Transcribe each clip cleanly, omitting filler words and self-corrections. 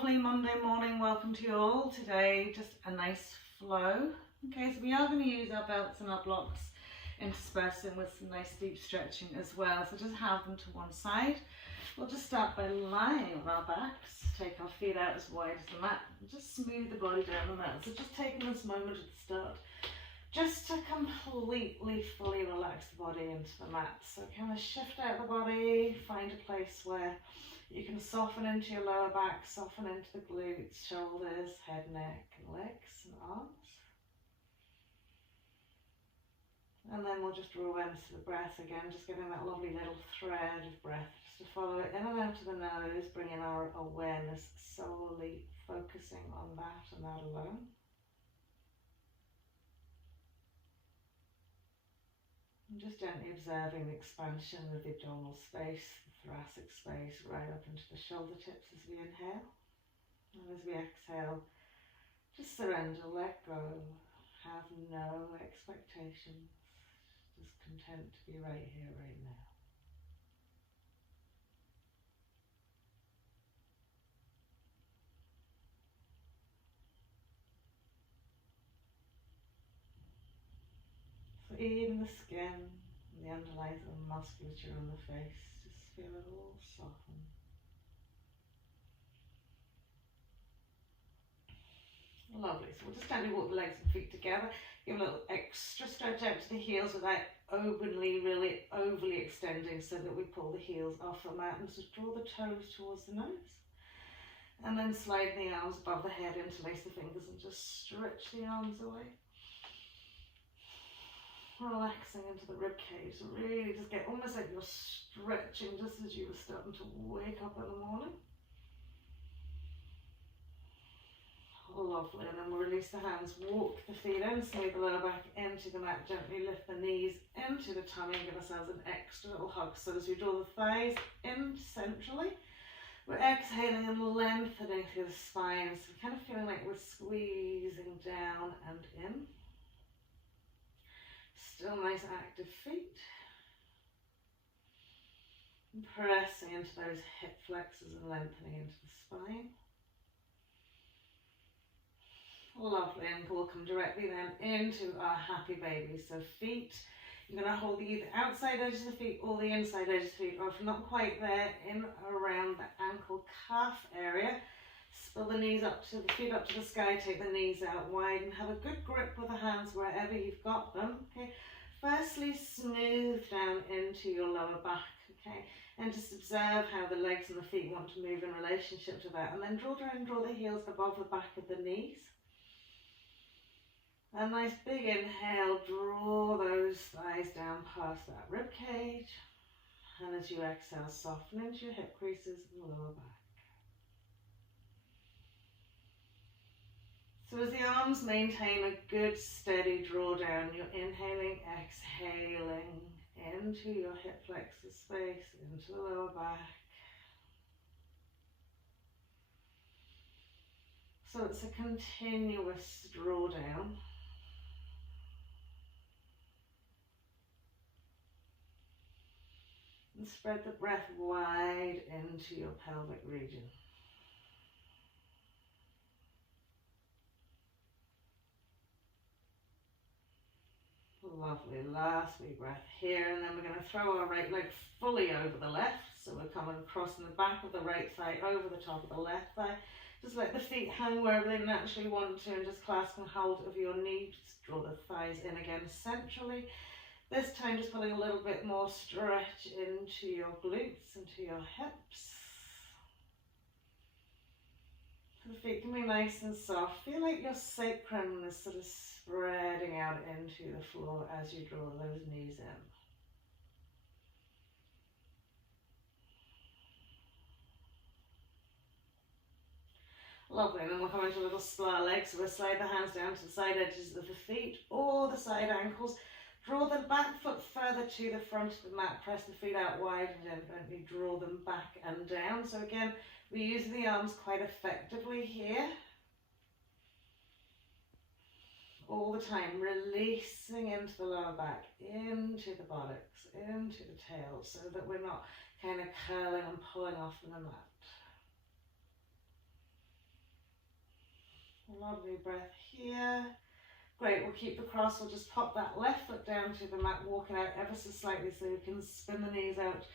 lovely Monday morning. Welcome to you all. Today, just a nice flow. Okay, so we are going to use our belts and our blocks interspersing with some nice deep stretching as well. So just have them to one side. We'll just start by lying on our backs. Take our feet out as wide as the mat. And just smooth the body down the mat. So just taking this moment at the start, just to completely, fully relax the body into the mat. So kind of shift out the body, find a place where you can soften into your lower back, soften into the glutes, shoulders, head, neck, and legs and arms. And then we'll just draw into the breath again, just getting that lovely little thread of breath, just to follow it in and out of the nose, bringing our awareness solely focusing on that and that alone. And just gently observing the expansion of the abdominal space, the thoracic space, right up into the shoulder tips as we inhale. And as we exhale, just surrender, let go, have no expectations, just content to be right here, right now. So even the skin, the underlying musculature on the face, just feel it all soften. Lovely. So we'll just gently walk the legs and feet together. Give a little extra stretch out to the heels without really overly extending, so that we pull the heels off the mat, and just draw the toes towards the nose. And then slide the arms above the head, interlace the fingers and just stretch the arms away. Relaxing into the rib cage. So really just get almost like you're stretching just as you were starting to wake up in the morning. Lovely. And then we'll release the hands, walk the feet in, smooth the lower back into the mat, gently lift the knees into the tummy and give ourselves an extra little hug. So as we draw the thighs in centrally, we're exhaling and lengthening through the spine. So we're kind of feeling like we're squeezing down and in. Still nice active feet. And pressing into those hip flexors and lengthening into the spine. Lovely, and we'll come directly then into our happy baby. So feet, you're going to hold either outside edges of the feet or the inside edges of the feet, or if not quite there, in around the ankle calf area. Spill the knees up to the feet up to the sky, take the knees out wide and have a good grip with the hands wherever you've got them. Okay. Firstly, smooth down into your lower back, okay, and just observe how the legs and the feet want to move in relationship to that, and then draw the heels above the back of the knees. A nice big inhale, draw those thighs down past that rib cage, and as you exhale, soften into your hip creases and lower back. So as the arms maintain a good steady drawdown, you're inhaling, exhaling into your hip flexor space, into the lower back. So it's a continuous drawdown. And spread the breath wide into your pelvic region. Lovely, last big breath here, and then we're going to throw our right leg fully over the left. So we're coming across in the back of the right thigh over the top of the left thigh. Just let the feet hang wherever they naturally want to, and just clasp and hold of your knee. Just draw the thighs in again centrally. This time just putting a little bit more stretch into your glutes, into your hips. The feet can be nice and soft. Feel like your sacrum is sort of spreading out into the floor as you draw those knees in. Lovely, and then we'll come into a little split leg. So we'll slide the hands down to the side edges of the feet or the side ankles. Draw the back foot further to the front of the mat. Press the feet out wide and then gently draw them back and down. So again, we use the arms quite effectively here. All the time, releasing into the lower back, into the buttocks, into the tail, so that we're not kind of curling and pulling off from the mat. Lovely breath here. Great, we'll keep the cross. We'll just pop that left foot down to the mat, walking out ever so slightly so you can spin the knees out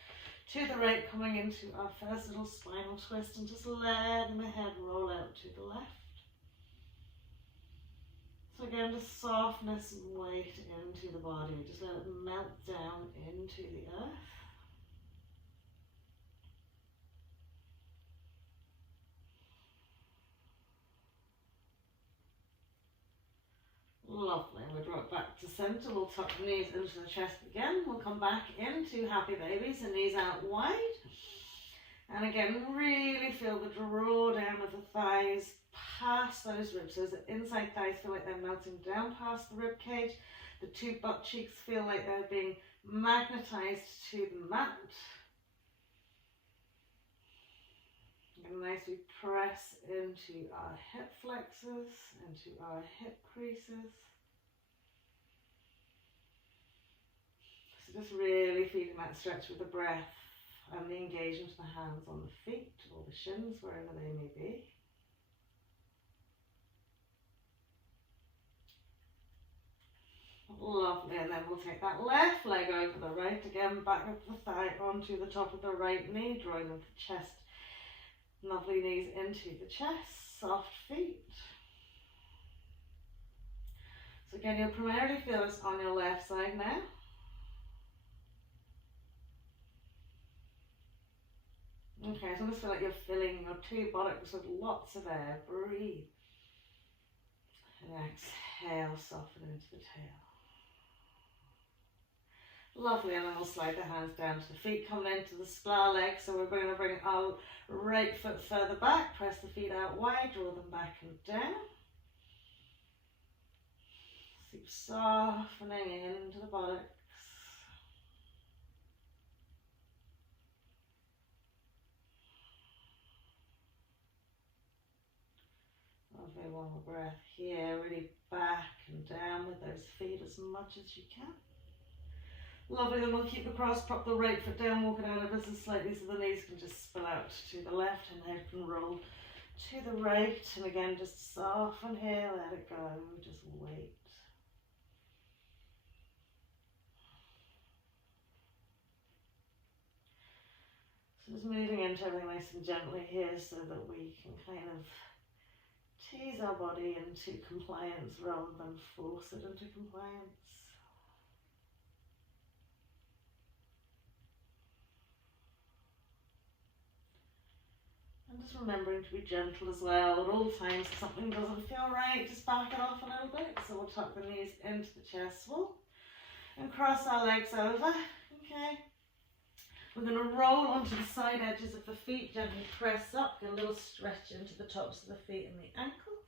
to the right, coming into our first little spinal twist, and just letting the head roll out to the left. So again, just softness and weight into the body. Just let it melt down into the earth. Lovely, and we'll draw it back to center. We'll tuck the knees into the chest again. We'll come back into happy babies, the knees out wide. And again, really feel the draw down of the thighs past those ribs. So the inside thighs feel like they're melting down past the rib cage. The two butt cheeks feel like they're being magnetized to the mat. And nicely press into our hip flexors, into our hip creases. So just really feeling that stretch with the breath and the engagement of the hands on the feet or the shins, wherever they may be. Lovely, and then we'll take that left leg over the right again, back up the thigh onto the top of the right knee, drawing the chest. Lovely knees into the chest, soft feet. So again, you'll primarily feel this on your left side now. Okay, so just feel like you're filling your two buttocks with lots of air. Breathe. And exhale, soften into the tail. Lovely, and then we'll slide the hands down to the feet, coming into the splar legs. So we're going to bring our right foot further back, press the feet out wide, draw them back and down. Keep softening into the buttocks. Lovely, one more breath here, really back and down with those feet as much as you can. Lovely, then we'll keep the cross, prop the right foot down, walk it out ever so slightly so the knees can just spill out to the left and head can roll to the right. And again, just soften here, let it go, just wait. So just moving into everything nice and gently here so that we can kind of tease our body into compliance rather than force it into compliance. And just remembering to be gentle as well at all times. If something doesn't feel right, just back it off a little bit. So we'll tuck the knees into the chest wall and cross our legs over. Okay. We're going to roll onto the side edges of the feet, gently press up, get a little stretch into the tops of the feet and the ankles.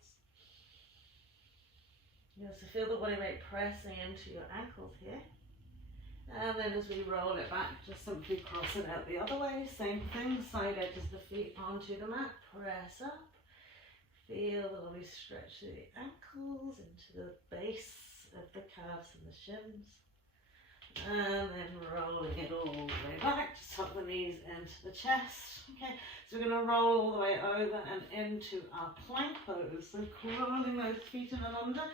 You also feel the body weight pressing into your ankles here. And then as we roll it back, just simply cross it out the other way. Same thing, side edges of the feet onto the mat, press up. Feel the lovely stretch to the ankles, into the base of the calves and the shins. And then rolling it all the way back, just tuck the knees into the chest. Okay, so we're going to roll all the way over and into our plank pose. So crawling those feet in and under,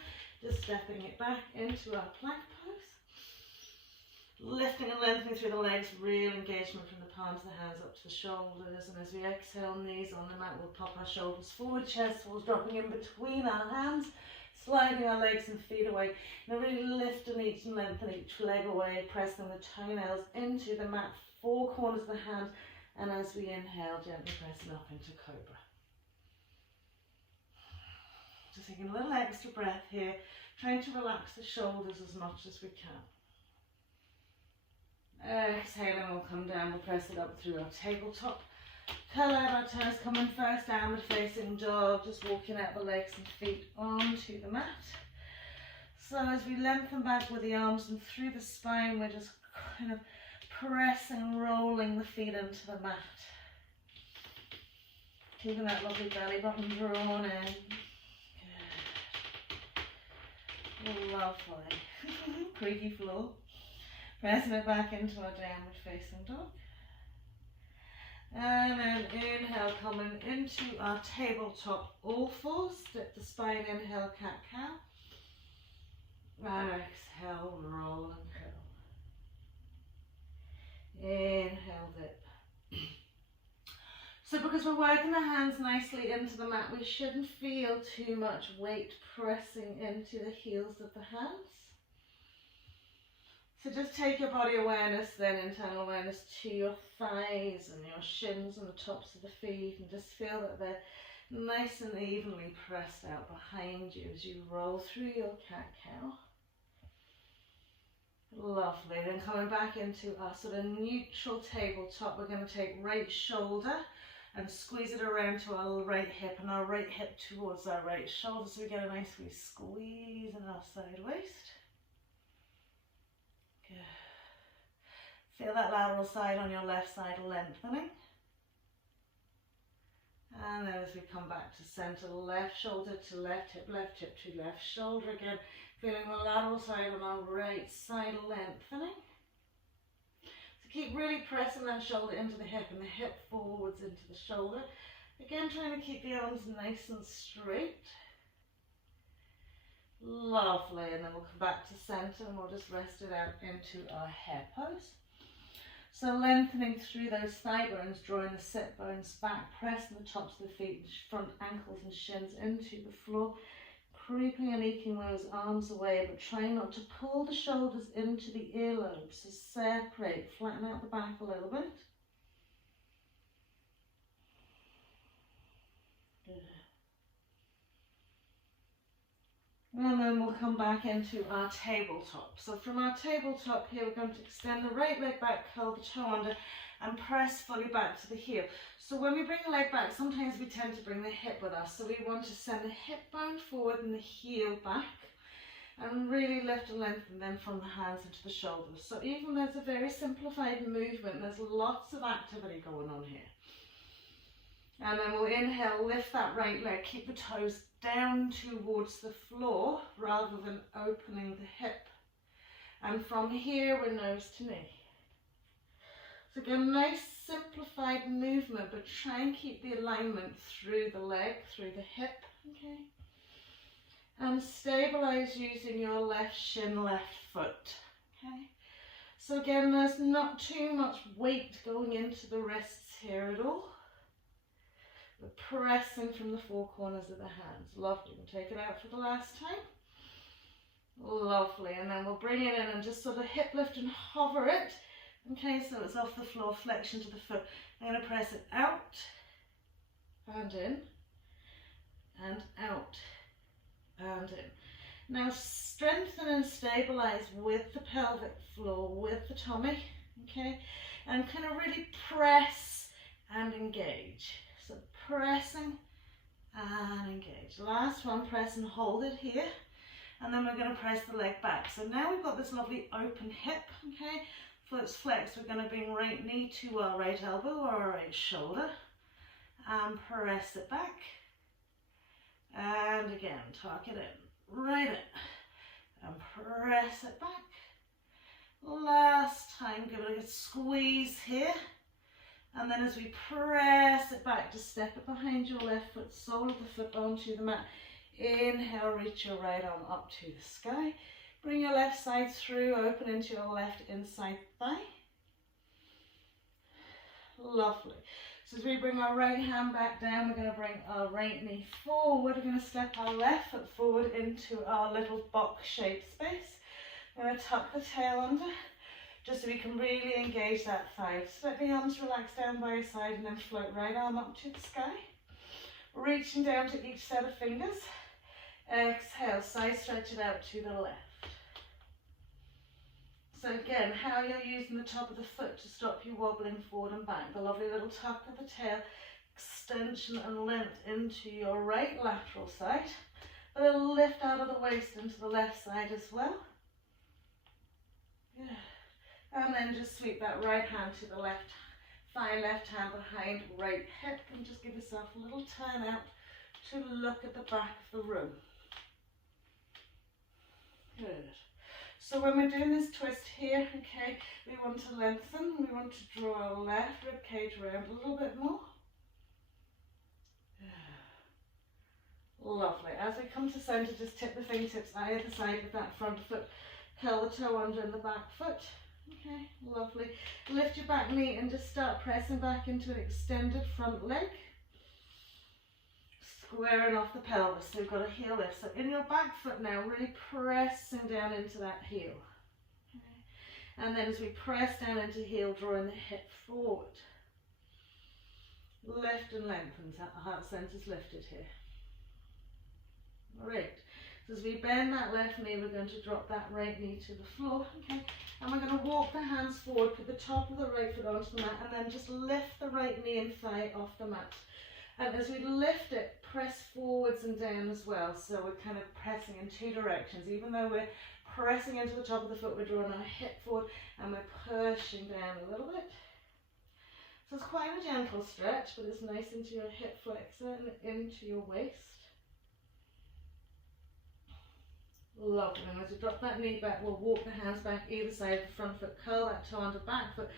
just stepping it back into our plank pose. Lifting and lengthening through the legs, real engagement from the palms of the hands up to the shoulders. And as we exhale, knees on the mat, we'll pop our shoulders forward, chest walls dropping in between our hands. Sliding our legs and feet away. Now really lifting each and lengthen each leg away, pressing the toenails into the mat, four corners of the hand, and as we inhale, gently pressing up into Cobra. Just taking a little extra breath here, trying to relax the shoulders as much as we can. Exhaling, we'll come down, we'll press it up through our tabletop. Curl out our toes, coming first downward facing dog, just walking out the legs and feet onto the mat. So as we lengthen back with the arms and through the spine, we're just kind of pressing, rolling the feet into the mat. Keeping that lovely belly button drawn in. Good. Lovely. Creaky floor. Pressing it back into our downward facing dog. And then inhale, coming into our tabletop all fours. Dip the spine, inhale, cat-cow. And exhale, roll and curl. Inhale, dip. So because we're working the hands nicely into the mat, we shouldn't feel too much weight pressing into the heels of the hands. So just take your body awareness, then internal awareness, to your thighs and your shins and the tops of the feet, and just feel that they're nice and evenly pressed out behind you as you roll through your cat-cow. Lovely. Then coming back into our sort of neutral tabletop, we're going to take right shoulder and squeeze it around to our right hip, and our right hip towards our right shoulder, so we get a nice wee squeeze in our side waist. Good. Feel that lateral side on your left side lengthening. And then as we come back to center, left shoulder to left hip to left shoulder. Again, feeling the lateral side on our right side lengthening. So keep really pressing that shoulder into the hip and the hip forwards into the shoulder. Again, trying to keep the arms nice and straight. Lovely. And then we'll come back to center and we'll just rest it out into our hair pose. So lengthening through those thigh bones, drawing the sit bones back, pressing the tops of the feet, front ankles and shins into the floor, creeping and eking those arms away, but trying not to pull the shoulders into the earlobes. So separate, flatten out the back a little bit. Good. And then we'll come back into our tabletop. So from our tabletop here, we're going to extend the right leg back, curl the toe under, and press fully back to the heel. So when we bring the leg back, sometimes we tend to bring the hip with us. So we want to send the hip bone forward and the heel back, and really lift and lengthen them from the hands into the shoulders. So even though it's a very simplified movement, there's lots of activity going on here. And then we'll inhale, lift that right leg, keep the toes down towards the floor rather than opening the hip. And from here, we're nose to knee. So again, nice simplified movement, but try and keep the alignment through the leg, through the hip, okay? And stabilize using your left shin, left foot, okay? So again, there's not too much weight going into the wrists here at all. We're pressing from the four corners of the hands. Lovely. We'll take it out for the last time. Lovely. And then we'll bring it in and just sort of hip lift and hover it. Okay, so it's off the floor, flexion to the foot. I'm going to press it out and in and out and in. Now strengthen and stabilize with the pelvic floor, with the tummy, okay? And kind of really press and engage. So pressing and engage. Last one, press and hold it here. And then we're going to press the leg back. So now we've got this lovely open hip, okay? Foot's flexed. We're going to bring right knee to our right elbow or our right shoulder. And press it back. And again, tuck it in. Right in. And press it back. Last time, give it a good squeeze here. And then as we press it back, just step it behind your left foot, sole of the foot onto the mat. Inhale, reach your right arm up to the sky. Bring your left side through, open into your left inside thigh. Lovely. So as we bring our right hand back down, we're going to bring our right knee forward. We're going to step our left foot forward into our little box-shaped space. We're going to tuck the tail under, just so we can really engage that thigh. Just let the arms relax down by your side and then float right arm up to the sky. Reaching down to each set of fingers. Exhale, side stretch it out to the left. So again, how you're using the top of the foot to stop you wobbling forward and back. The lovely little tuck of the tail, extension and length into your right lateral side. A little lift out of the waist into the left side as well. Good. And then just sweep that right hand to the left thigh, left hand behind right hip, and just give yourself a little turn out to look at the back of the room. Good. So when we're doing this twist here, okay, we want to lengthen, we want to draw our left rib cage around a little bit more. Lovely. As we come to centre, just tip the fingertips either side of that front foot, curl the toe under in the back foot. Okay, lovely. Lift your back knee and just start pressing back into an extended front leg. Squaring off the pelvis, so we've got a heel lift. So in your back foot now, really pressing down into that heel. Okay. And then as we press down into heel, drawing the hip forward. Lift and lengthen, that the heart centre's lifted here. Great. So as we bend that left knee, we're going to drop that right knee to the floor. Okay. And we're going to walk the hands forward, put the top of the right foot onto the mat, and then just lift the right knee and thigh off the mat. And as we lift it, press forwards and down as well. So we're kind of pressing in two directions. Even though we're pressing into the top of the foot, we're drawing our hip forward and we're pushing down a little bit. So it's quite a gentle stretch, but it's nice into your hip flexor and into your waist. Lovely. And as we drop that knee back, we'll walk the hands back either side of the front foot, curl that toe under back foot,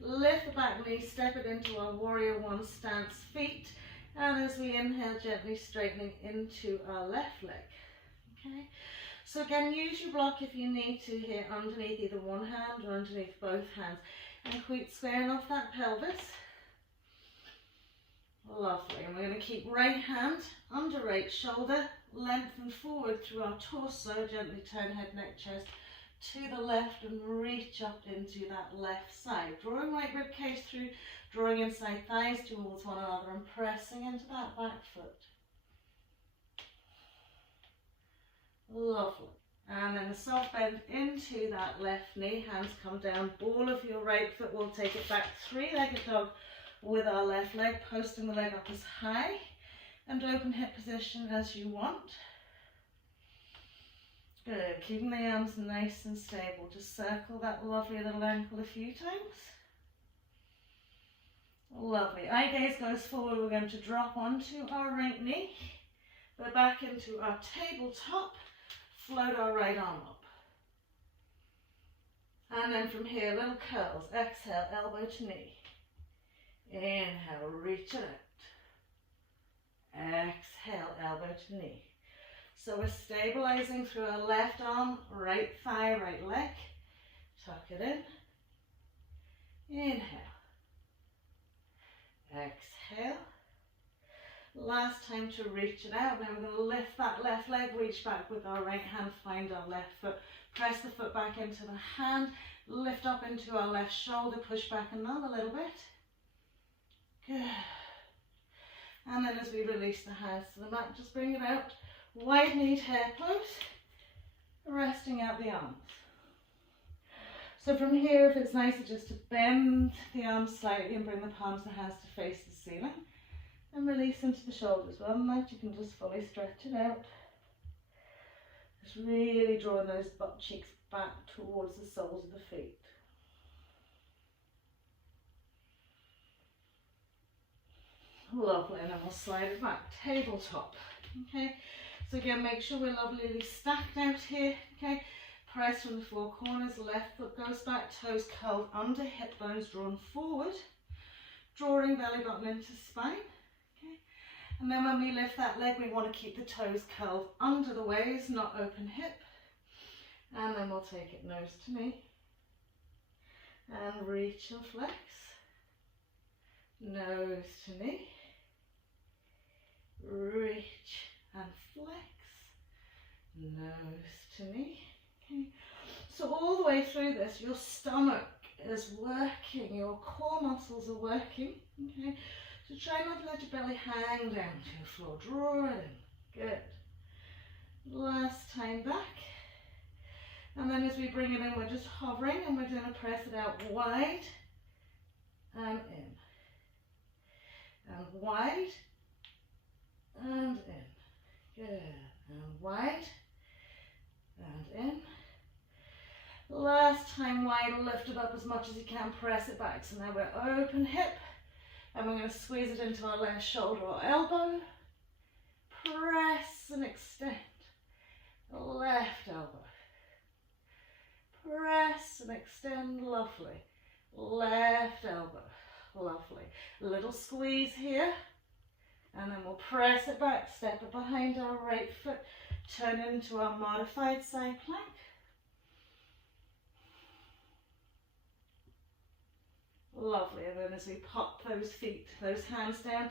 lift the back knee, step it into our warrior one stance feet. And as we inhale, gently straightening into our left leg. Okay. So again, use your block if you need to here underneath either one hand or underneath both hands. And keep squaring off that pelvis. Lovely. And we're going to keep right hand under right shoulder, lengthen forward through our torso, gently turn head, neck, chest to the left and reach up into that left side. Drawing right rib cage through, drawing inside thighs towards one another and pressing into that back foot. Lovely. And then a soft bend into that left knee, hands come down, ball of your right foot, we'll take it back, three-legged dog with our left leg, posting the leg up as high and open hip position as you want. Good, keeping the arms nice and stable. Just circle that lovely little ankle a few times. Lovely. Eye gaze goes forward. We're going to drop onto our right knee. We're back into our tabletop. Float our right arm up. And then from here, little curls. Exhale, elbow to knee. Inhale, reach it out. Exhale, elbow to knee. So we're stabilizing through our left arm, right thigh, right leg. Tuck it in. Inhale. Exhale. Last time to reach it out. Now we're going to lift that left leg, reach back with our right hand, find our left foot. Press the foot back into the hand, lift up into our left shoulder, push back another little bit. Good. And then as we release the hands to the mat, just bring it out. Wide kneed hair pose, resting out the arms. So from here, if it's nicer just to bend the arms slightly and bring the palms of the hands to face the ceiling and release into the shoulders. Well, on that you can just fully stretch it out. Just really drawing those butt cheeks back towards the soles of the feet. Lovely, and then we'll slide it back, tabletop. Okay. So again, make sure we're lovely stacked out here, okay? Press from the four corners, left foot goes back, toes curled under, hip bones drawn forward, drawing belly button into spine, okay? And then when we lift that leg, we want to keep the toes curled under the waist, not open hip. And then we'll take it nose to knee. And reach and flex. Nose to knee. Reach and flex, nose to knee. Okay. So all the way through this, your stomach is working, your core muscles are working. Okay. So try not to let your belly hang down to the floor. Draw it in. Good. Last time back. And then as we bring it in, we're just hovering and we're going to press it out wide and in. And wide and in. Good. And wide and in. Last time wide, lift it up as much as you can, press it back. So now we're open hip and we're going to squeeze it into our left shoulder or elbow. Press and extend. Left elbow. and extend, lovely. Left elbow, lovely. A little squeeze here, and then we'll press it back, step it behind our right foot, turn into our modified side plank. Lovely, and then as we pop those feet, those hands down,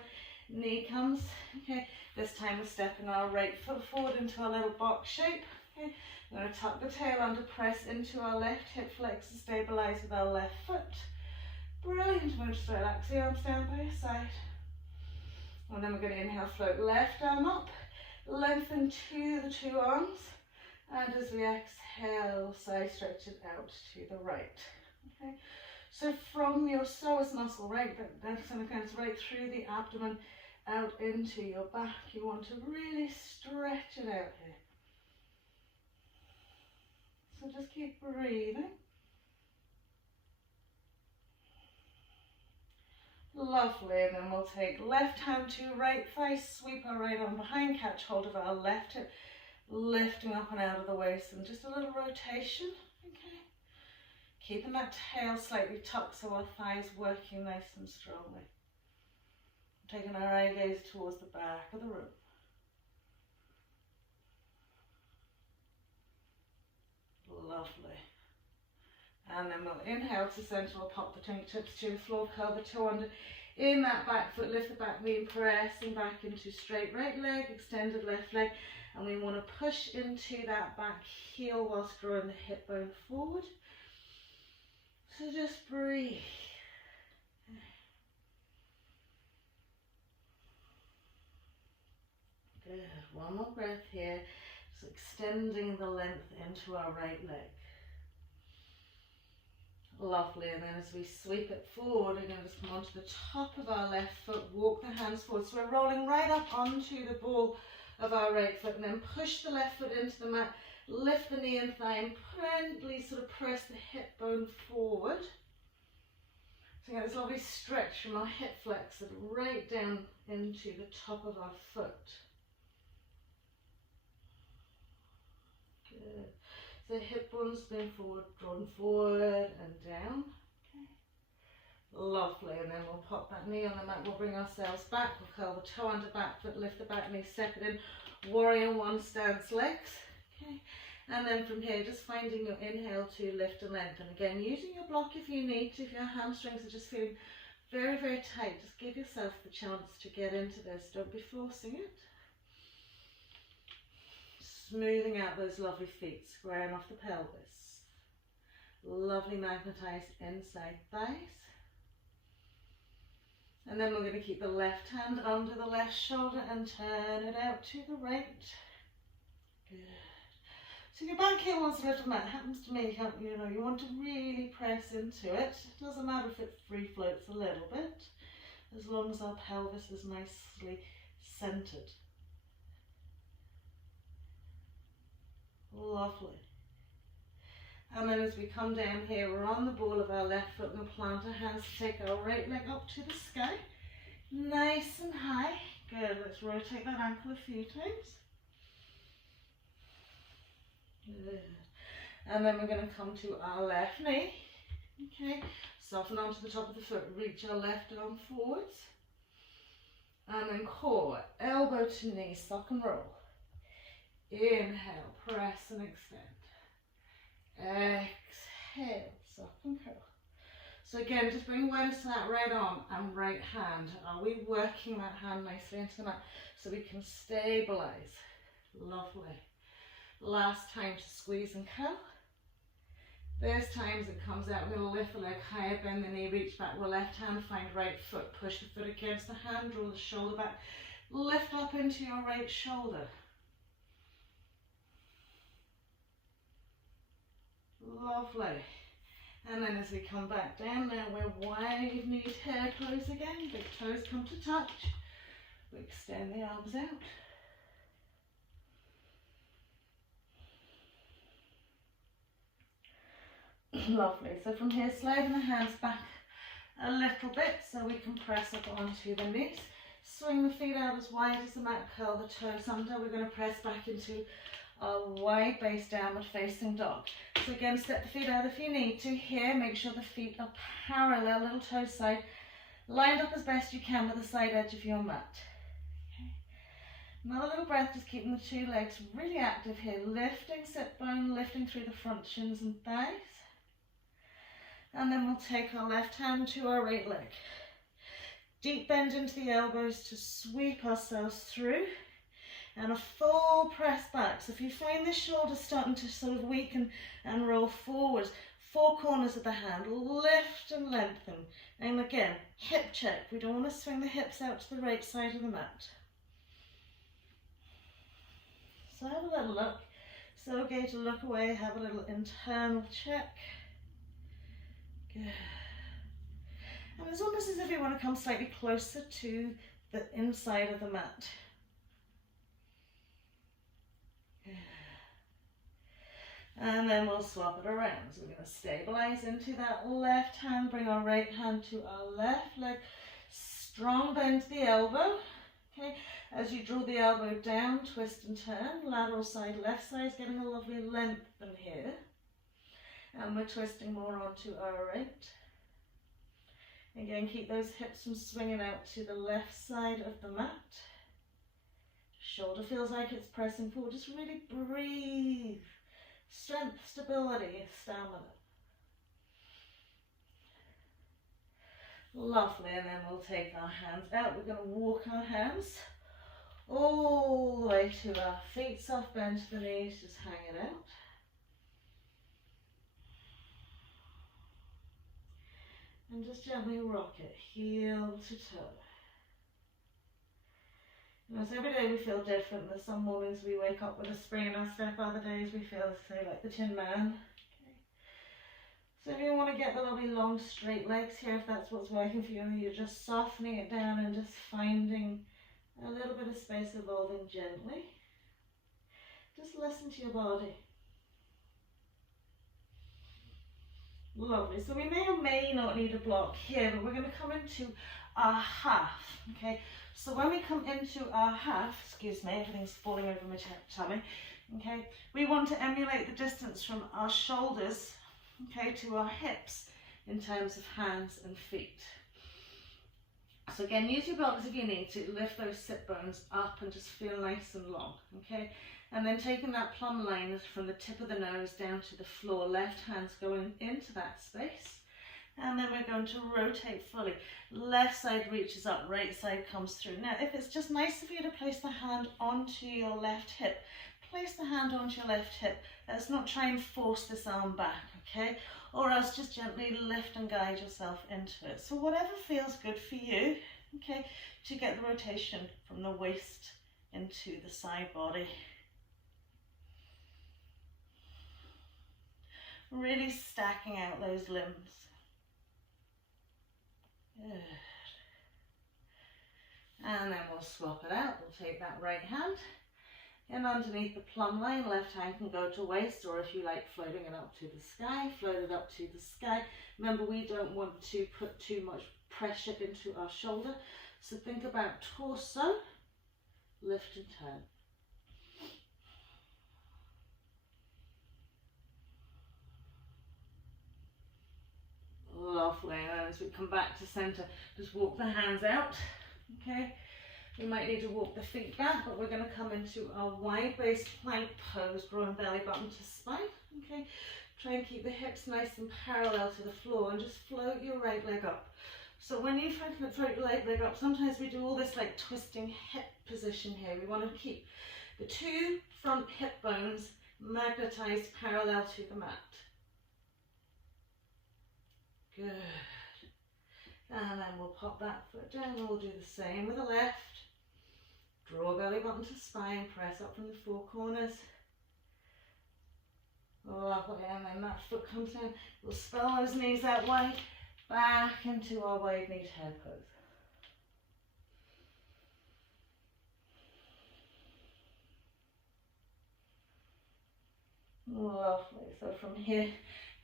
knee comes, okay, this time we're stepping our right foot forward into a little box shape, okay, we're going to tuck the tail under, press into our left hip flex and stabilise with our left foot. Brilliant, we're just relax the arms down by your side, and then we're going to inhale, float left arm up, lengthen to the two arms, and as we exhale, side stretch it out to the right, okay. So from your psoas muscle, right, that's going to go right through the abdomen, out into your back. You want to really stretch it out here. So just keep breathing. Lovely, and then we'll take left hand to right thigh, sweep our right arm behind, catch hold of our left hip, lifting up and out of the waist, and just a little rotation, okay. Keeping that tail slightly tucked so our thighs working nice and strongly. Taking our eye gaze towards the back of the room. Lovely. And then we'll inhale to center, we'll pop the fingertips to the floor, curl the toe under. In that back foot, lift the back knee, pressing back into straight right leg, extended left leg. And we want to push into that back heel whilst drawing the hip bone forward. So just breathe. Good. One more breath here. Just extending the length into our right leg. Lovely. And then as we sweep it forward, we're going to just come onto the top of our left foot, walk the hands forward. So we're rolling right up onto the ball of our right foot, and then push the left foot into the mat. Lift the knee and thigh and gently sort of press the hip bone forward. So again, this lovely stretch from our hip flexor right down into the top of our foot. Good. So hip bones spin forward, drawn forward and down. Okay. Lovely, and then we'll pop that knee on the mat, we'll bring ourselves back, we'll curl the toe under back foot, lift the back knee, step it in, warrior one stance legs. Okay. And then from here, just finding your inhale to lift and lengthen. Again, using your block if you need to, if your hamstrings are just feeling very, very tight, just give yourself the chance to get into this. Don't be forcing it. Smoothing out those lovely feet, squaring off the pelvis. Lovely magnetized inside thighs. And then we're going to keep the left hand under the left shoulder and turn it out to the right. Good. So your back heel wants a little mat. It happens to me, you know, you want to really press into it. It doesn't matter if it free floats a little bit, as long as our pelvis is nicely centered. Lovely. And then as we come down here, we're on the ball of our left foot and we'll plant our hands to take our right leg up to the sky. Nice and high. Good. Let's rotate that ankle a few times. Good. And then we're going to come to our left knee. Okay. Soften onto the top of the foot. Reach our left arm forwards. And then core, elbow to knee, sock and roll. Inhale, press and extend. Exhale, sock and curl. So again, just bring awareness to that right arm and right hand. Are we working that hand nicely into the mat so we can stabilize? Lovely. Last time to squeeze and curl. There's times it comes out, we're going to lift the leg higher, bend the knee, reach back with left hand, find right foot, push the foot against the hand, draw the shoulder back, lift up into your right shoulder. Lovely. And then as we come back down, now we're wide knees, hair close again, big toes come to touch. We extend the arms out. Lovely. So from here, sliding the hands back a little bit so we can press up onto the knees. Swing the feet out as wide as the mat, curl the toes under. We're going to press back into our wide base downward facing dog. So again, step the feet out if you need to. Here, make sure the feet are parallel, little toe side, lined up as best you can with the side edge of your mat. Okay. Another little breath, just keeping the two legs really active here, lifting sit bone, lifting through the front shins and thighs. And then we'll take our left hand to our right leg. Deep bend into the elbows to sweep ourselves through, and a full press back. So if you find the shoulder starting to sort of weaken and roll forward, four corners of the hand, lift and lengthen. And again, hip check. We don't want to swing the hips out to the right side of the mat. So have a little look. It's okay to look away, have a little internal check. Good. And it's almost as if you want to come slightly closer to the inside of the mat. Good. And then we'll swap it around. So we're going to stabilize into that left hand, bring our right hand to our left leg, strong bend to the elbow. Okay, as you draw the elbow down, twist and turn, lateral side, left side is getting a lovely lengthen here. And we're twisting more onto our right. Again, keep those hips from swinging out to the left side of the mat. Shoulder feels like it's pressing forward. Just really breathe. Strength, stability, stamina. Lovely, and then we'll take our hands out. We're going to walk our hands all the way to our feet, soft bend to the knees, just hang it out. And just gently rock it, heel to toe. And as every day we feel different. There's some mornings we wake up with a spring in our step, other days we feel, say, like the Tin Man. Okay. So if you want to get the lovely long straight legs here, if that's what's working for you, you're just softening it down and just finding a little bit of space, evolving gently. Just listen to your body. Lovely. So we may or may not need a block here, but we're going to come into our half. Okay. So when we come into our half, excuse me, everything's falling over my tummy. Okay. We want to emulate the distance from our shoulders, okay, to our hips in terms of hands and feet. So again, use your blocks if you need to. Lift those sit bones up and just feel nice and long. Okay. And then taking that plumb line from the tip of the nose down to the floor, left hand's going into that space. And then we're going to rotate fully. Left side reaches up, right side comes through. Now, if it's just nice of you to place the hand onto your left hip, place the hand onto your left hip. Let's not try and force this arm back, okay? Or else just gently lift and guide yourself into it. So whatever feels good for you, okay, to get the rotation from the waist into the side body. Really stacking out those limbs. Good. And then we'll swap it out. We'll take that right hand in underneath the plumb line. Left hand can go to waist, or if you like floating it up to the sky, float it up to the sky. Remember, we don't want to put too much pressure into our shoulder. So think about torso, lift and turn. Lovely. And as we come back to center, just walk the hands out. Okay. We might need to walk the feet back, but we're going to come into our wide base plank pose, drawing belly button to spine. Okay. Try and keep the hips nice and parallel to the floor, and just float your right leg up. So when you float your right leg up, sometimes we do all this like twisting hip position here. We want to keep the two front hip bones magnetized parallel to the mat. Good. And then we'll pop that foot down, and we'll do the same with the left. Draw belly button to spine, press up from the four corners. Lovely, and then that foot comes down. We'll spell those knees out wide, back into our wide knee toe pose. Lovely, so from here,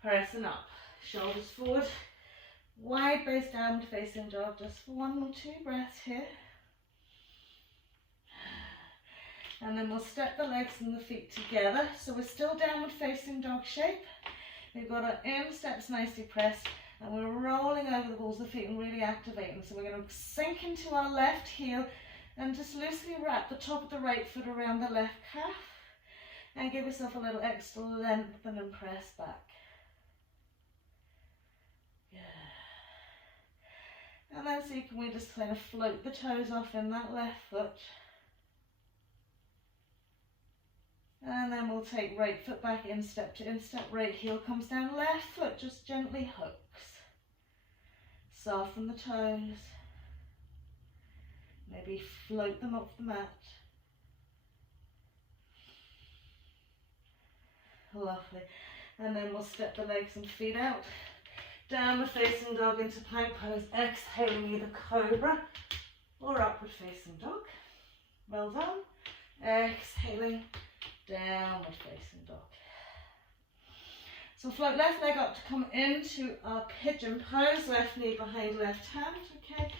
pressing up. Shoulders forward, wide base downward facing dog, just for 1 or 2 breaths here. And then we'll step the legs and the feet together. So we're still downward facing dog shape. We've got our insteps nicely pressed, and we're rolling over the balls of the feet and really activating. So we're going to sink into our left heel and just loosely wrap the top of the right foot around the left calf and give yourself a little extra lengthen and press back. Yeah. And then so we just kind of float the toes off in that left foot. And then we'll take right foot back, instep to instep, right heel comes down, left foot just gently hooks. Soften the toes. Maybe float them off the mat. Lovely. And then we'll step the legs and feet out. Downward facing dog into plank pose, exhaling either cobra or upward facing dog. Well done. Exhaling, downward facing dog. So float left leg up to come into our pigeon pose, left knee behind left hand, okay?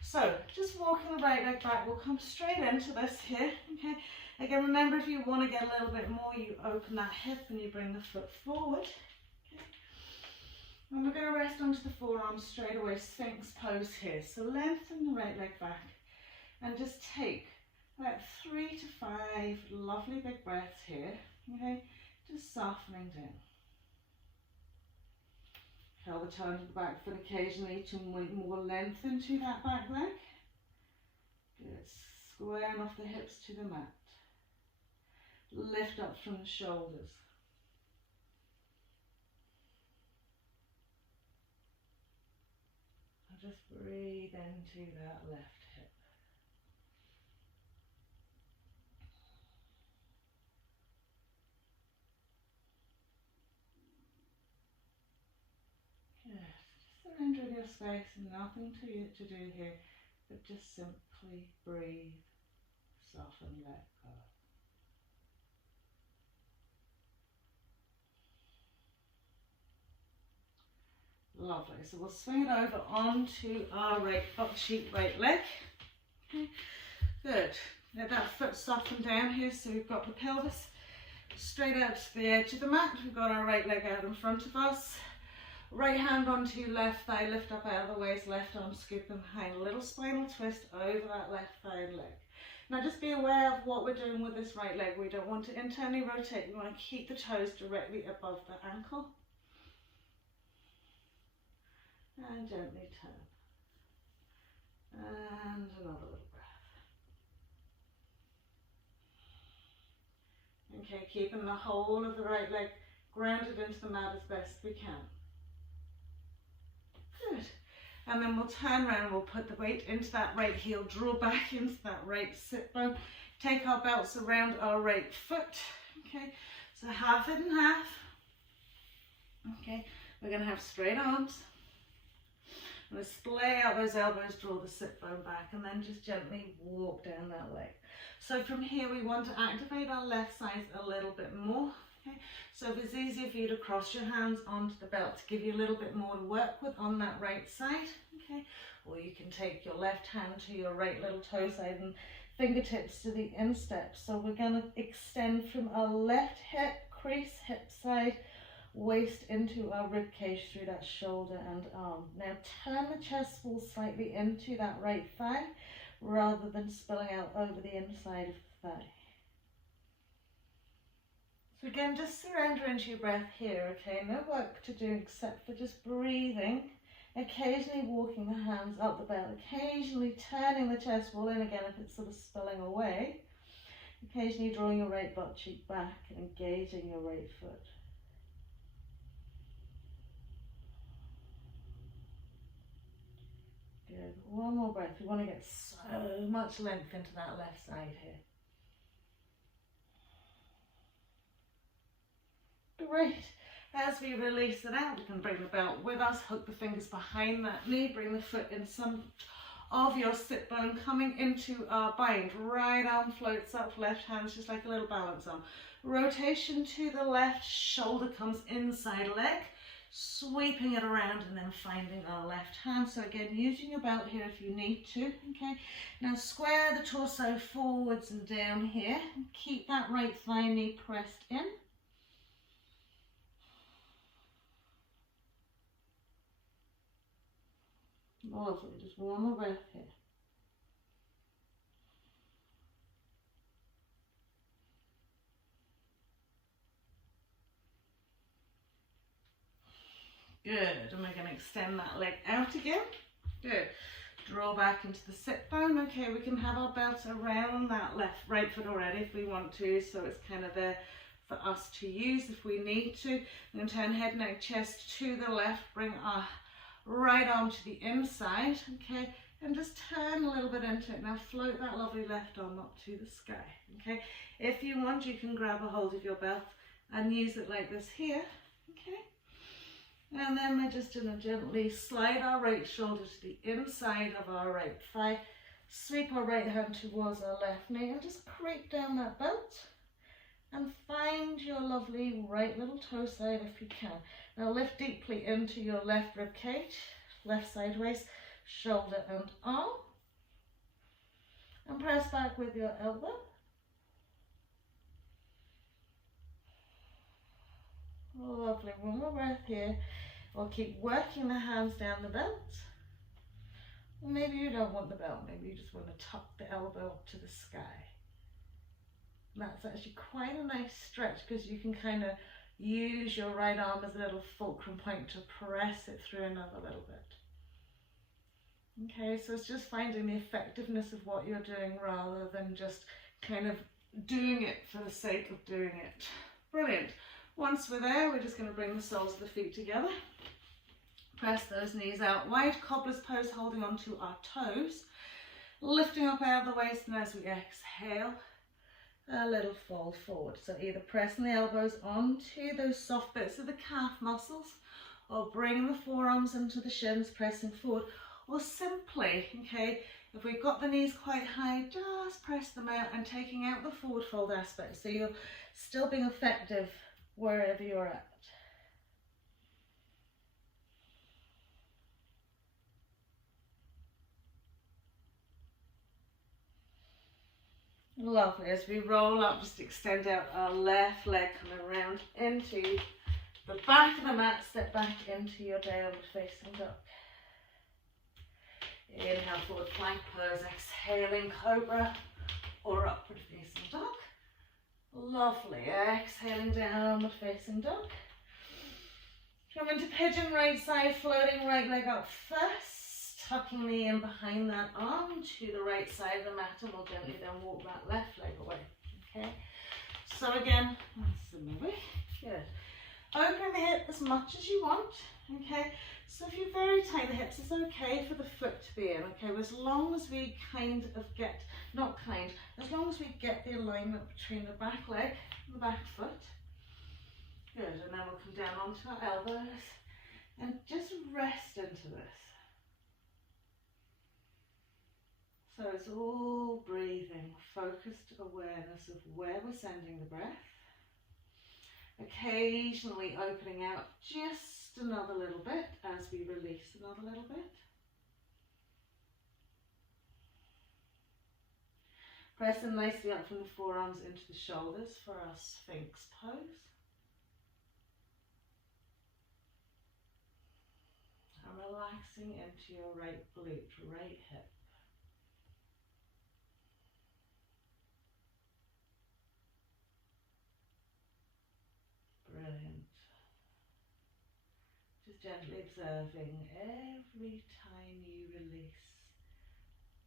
So just walking the right leg back, we'll come straight into this here, okay? Again, remember if you want to get a little bit more, you open that hip and you bring the foot forward, okay? And we're going to rest onto the forearms straight away, Sphinx pose here. So lengthen the right leg back and just take about 3 to 5 lovely big breaths here, okay? Just softening down. Curl the toe into the back foot occasionally to more length into that back leg. Good. Squaring off the hips to the mat. Lift up from the shoulders. And just breathe into that left hip. Good. Just surrender your space, nothing to do here, but just simply breathe, soften, let go. Lovely. So we'll swing it over onto our right butt cheek, right leg. Okay. Good. Let that foot soften down here. So we've got the pelvis straight out to the edge of the mat. We've got our right leg out in front of us. Right hand onto your left thigh, lift up out of the waist, left arm scoop them behind. A little spinal twist over that left thigh and leg. Now just be aware of what we're doing with this right leg. We don't want to internally rotate. We want to keep the toes directly above the ankle. And gently turn. And another little breath. Okay, keeping the whole of the right leg grounded into the mat as best we can. Good. And then we'll turn around, we'll put the weight into that right heel, draw back into that right sit bone, take our belts around our right foot. Okay, so half it in half. Okay, we're going to have straight arms. I'm going to splay out those elbows, draw the sit bone back, and then just gently walk down that leg. So from here we want to activate our left side a little bit more. Okay? So if it's easier for you to cross your hands onto the belt to give you a little bit more to work with on that right side, okay? Or you can take your left hand to your right little toe side and fingertips to the instep. So we're going to extend from our left hip crease, hip side, waist into our rib cage through that shoulder and arm. Now turn the chest wall slightly into that right thigh rather than spilling out over the inside of the thigh. So again, just surrender into your breath here, okay? No work to do except for just breathing, occasionally walking the hands up the belt, occasionally turning the chest wall in again if it's sort of spilling away, occasionally drawing your right butt cheek back and engaging your right foot. Good. One more breath. We want to get so much length into that left side here. Great. As we release it out, we can bring the belt with us, hook the fingers behind that knee, bring the foot in some of your sit bone, coming into our bind. Right arm floats up, left hand's just like a little balance arm. Rotation to the left, shoulder comes inside leg, sweeping it around and then finding our left hand. So again, using your belt here if you need to, okay? Now square the torso forwards and down here. Keep that right thigh knee pressed in. Lovely, just one more breath here. Good, and we're going to extend that leg out again. Good. Draw back into the sit bone. Okay, we can have our belt around that right foot already if we want to, so it's kind of there for us to use if we need to. We're going to turn head, neck, chest to the left, bring our right arm to the inside, okay, and just turn a little bit into it. Now float that lovely left arm up to the sky, okay. If you want, you can grab a hold of your belt and use it like this here, okay. And then we're just going to gently slide our right shoulder to the inside of our right thigh, sweep our right hand towards our left knee, and just creep down that belt and find your lovely right little toe side if you can. Now lift deeply into your left rib cage, left sideways, shoulder and arm, and press back with your elbow. Lovely, one more breath here. We'll keep working the hands down the belt. Or maybe you don't want the belt, maybe you just want to tuck the elbow up to the sky. And that's actually quite a nice stretch because you can kind of use your right arm as a little fulcrum point to press it through another little bit. Okay, so it's just finding the effectiveness of what you're doing rather than just kind of doing it for the sake of doing it. Brilliant. Once we're there, we're just going to bring the soles of the feet together. Press those knees out wide, cobbler's pose, holding onto our toes. Lifting up out of the waist, and as we exhale, a little fold forward. So either pressing the elbows onto those soft bits of the calf muscles, or bringing the forearms into the shins, pressing forward, or simply, okay, if we've got the knees quite high, just press them out and taking out the forward fold aspect. So you're still being effective wherever you're at. Lovely. As we roll up, just extend out our left leg, coming around into the back of the mat, step back into your downward facing dog. Inhale, forward plank pose, exhaling cobra or upward facing dog. Lovely. Exhaling downward facing dog. Come into pigeon, right side, floating right leg up first, tucking the in behind that arm to the right side of the mat, and we'll gently then walk that left leg away. Okay, so again, similarly, good. Open the hip as much as you want. Okay, so if you're very tight, the hips, it's okay for the foot to be in. Okay, as long as we kind of get, as long as we get the alignment between the back leg and the back foot. Good, and then we'll come down onto our elbows and just rest into this. So it's all breathing, focused awareness of where we're sending the breath. Occasionally opening out just another little bit as we release another little bit. Pressing nicely up from the forearms into the shoulders for our Sphinx pose. And relaxing into your right glute, right hip. Brilliant. Just gently observing every time you release.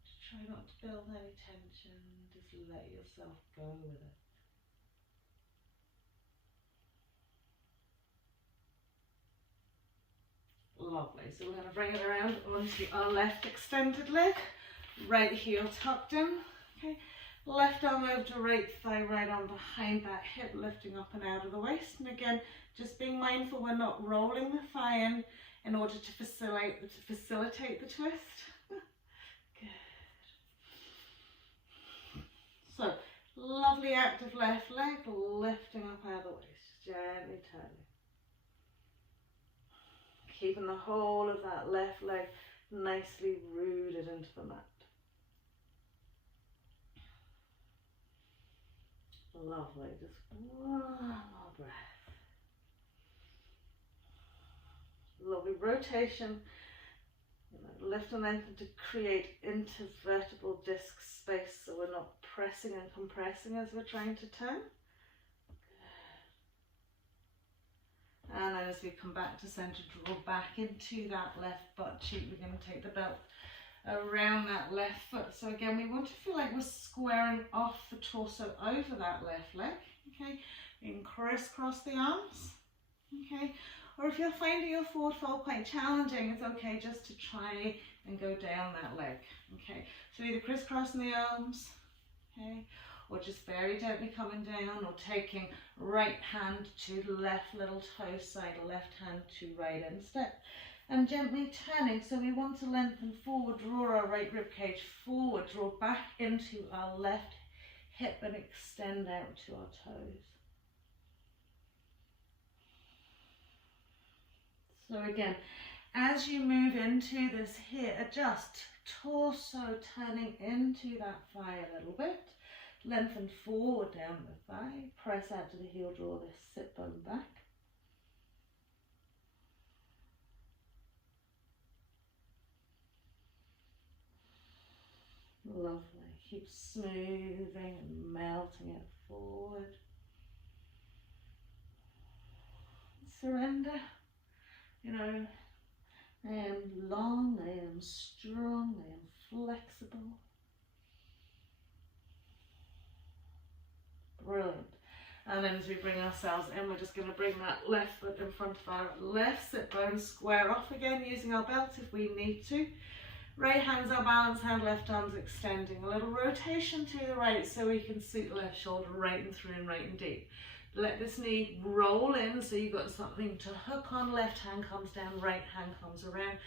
Just try not to build any tension, just let yourself go with it. Lovely, so we're going to bring it around onto our left extended leg, right heel tucked in, okay. Left arm over to right thigh, right arm behind that hip, lifting up and out of the waist. And again, just being mindful we're not rolling the thigh in order to facilitate the twist. Good. So, lovely active left leg, lifting up out of the waist, gently turning. keeping the whole of that left leg nicely rooted into the mat. Lovely, just one more breath. Lovely rotation, lift and lengthen to create intervertebral disc space so we're not pressing and compressing as we're trying to turn. And then as we come back to center, draw back into that left butt cheek. We're going to take the belt around that left foot. So again, we want to feel like we're squaring off the torso over that left leg. Okay, you can crisscross the arms. Okay, or if you're finding your forward fold quite challenging, it's okay just to try and go down that leg. Okay, so either crisscrossing the arms, okay, or just very gently coming down, or taking right hand to left little toe side, left hand to right instep, and gently turning. So we want to lengthen forward, draw our right rib cage forward, draw back into our left hip and extend out to our toes. So again, as you move into this here, adjust torso turning into that thigh a little bit. Lengthen forward down the thigh, press out to the heel, draw this sit bone back. Lovely. Keep smoothing and melting it forward. Surrender. You know, I am long, I am strong, I am flexible. Brilliant. And then as we bring ourselves in, we're just going to bring that left foot in front of our left sit bone, square off again using our belt if we need to. Right hand's our balance hand, left arm's extending. A little rotation to the right so we can sweep the left shoulder right and through and right and deep. Let this knee roll in so you've got something to hook on. Left hand comes down, right hand comes around.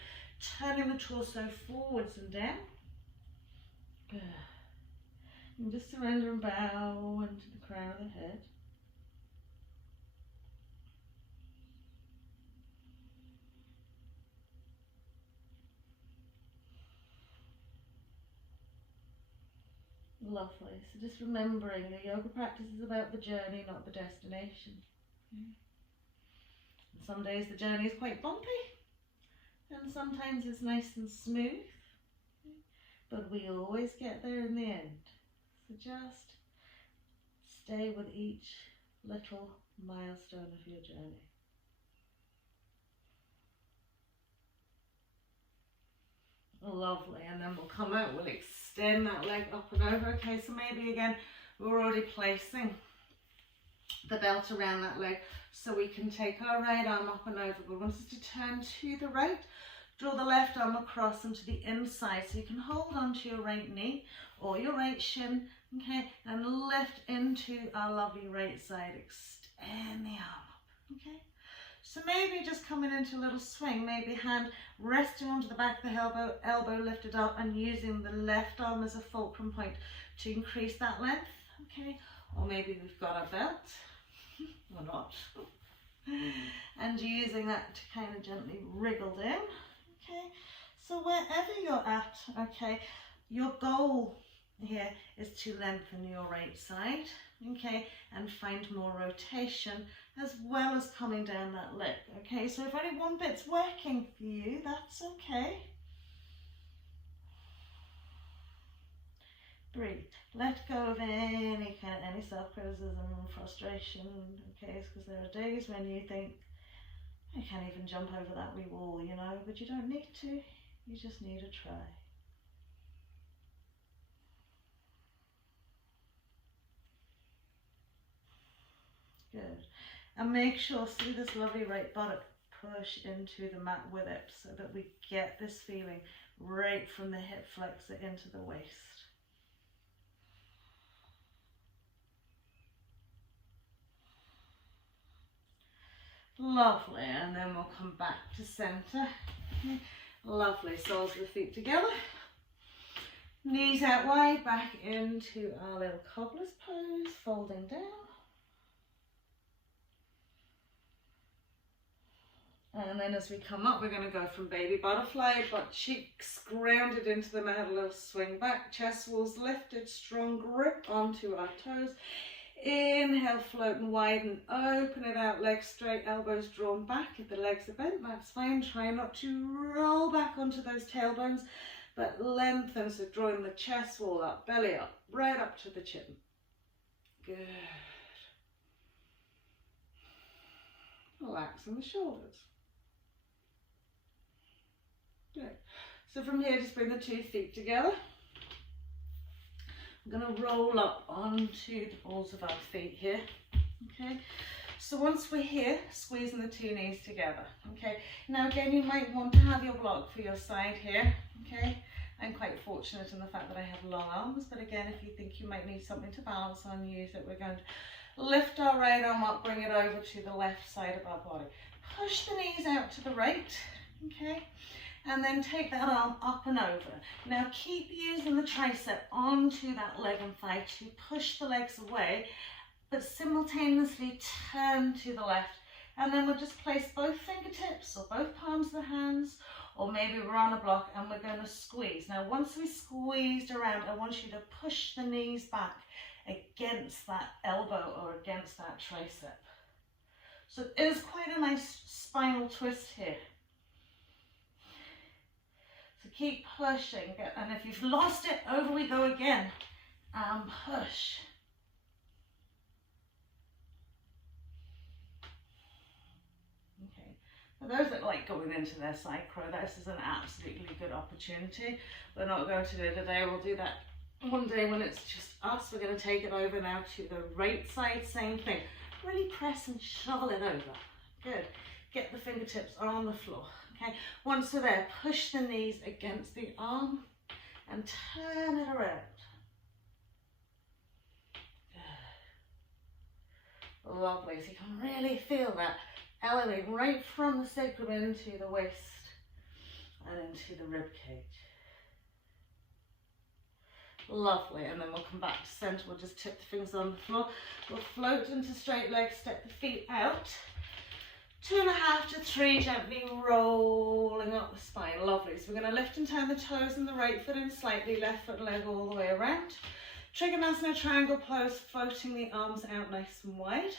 Turning the torso forwards and down. Good. And just surrender and bow into the crown of the head. Lovely. So just remembering the yoga practice is about the journey, not the destination. Okay. And some days the journey is quite bumpy, and sometimes it's nice and smooth, okay, but we always get there in the end. So just stay with each little milestone of your journey. Lovely, and then we'll come out, we'll extend that leg up and over. Okay, so maybe again, we're already placing the belt around that leg so we can take our right arm up and over. We want us to turn to the right, draw the left arm across and to the inside so you can hold onto your right knee or your right shin, okay, and lift into our lovely right side. Extend the arm up, okay. So maybe just coming into a little swing, maybe hand resting onto the back of the elbow lifted up and using the left arm as a fulcrum point to increase that length, okay? Or maybe we've got our belt, or not, and using that to kind of gently wriggle down, okay? So wherever you're at, okay, your goal here is to lengthen your right side, okay, and find more rotation as well as coming down that leg, okay? So if only one bit's working for you, that's okay. Breathe. Let go of any self-criticism and frustration, okay? Because there are days when you think, I can't even jump over that wee wall, you know, but you don't need to. You just need to try. Good. And make sure, see this lovely right buttock, push into the mat with it so that we get this feeling right from the hip flexor into the waist. Lovely, and then we'll come back to center. Lovely, soles of the feet together. Knees out wide, back into our little cobbler's pose, folding down. And then as we come up, we're going to go from baby butterfly, butt cheeks grounded into the mat, a little swing back, chest walls lifted, strong grip onto our toes. Inhale, float and widen, open it out, legs straight, elbows drawn back. If the legs are bent, that's fine. Try not to roll back onto those tailbones, but lengthen, so drawing the chest wall up, belly up, right up to the chin. Good. Relaxing the shoulders. Good. So from here, just bring the 2 feet together. I'm going to roll up onto the balls of our feet here. Okay. So once we're here, squeezing the 2 knees together. Okay. Now again, you might want to have your block for your side here. Okay. I'm quite fortunate in the fact that I have long arms, but again, if you think you might need something to balance on, use it. We're going to lift our right arm up, bring it over to the left side of our body. Push the knees out to the right. Okay. And then take that arm up and over. Now keep using the tricep onto that leg and thigh to push the legs away, but simultaneously turn to the left. And then we'll just place both fingertips or both palms of the hands, or maybe we're on a block and we're going to squeeze. Now once we squeezed around, I want you to push the knees back against that elbow or against that tricep. So it is quite a nice spinal twist here. So keep pushing, and if you've lost it, over we go again, and push. Okay, for those that like going into their side crow, this is an absolutely good opportunity. We're not going to do it today, we'll do that one day when it's just us. We're going to take it over now to the right side, same thing. Really press and shovel it over. Good. Get the fingertips on the floor. Okay, once we're there, push the knees against the arm and turn it around. Good. Lovely, so you can really feel that elevate right from the sacrum into the waist and into the rib cage. Lovely, and then we'll come back to center. We'll just tip the fingers on the floor. We'll float into straight legs, step the feet out. 2.5 to 3, gently rolling up the spine. Lovely. So we're going to lift and turn the toes and the right foot in slightly, left foot and leg all the way around. Trikonasana triangle pose, floating the arms out nice and wide.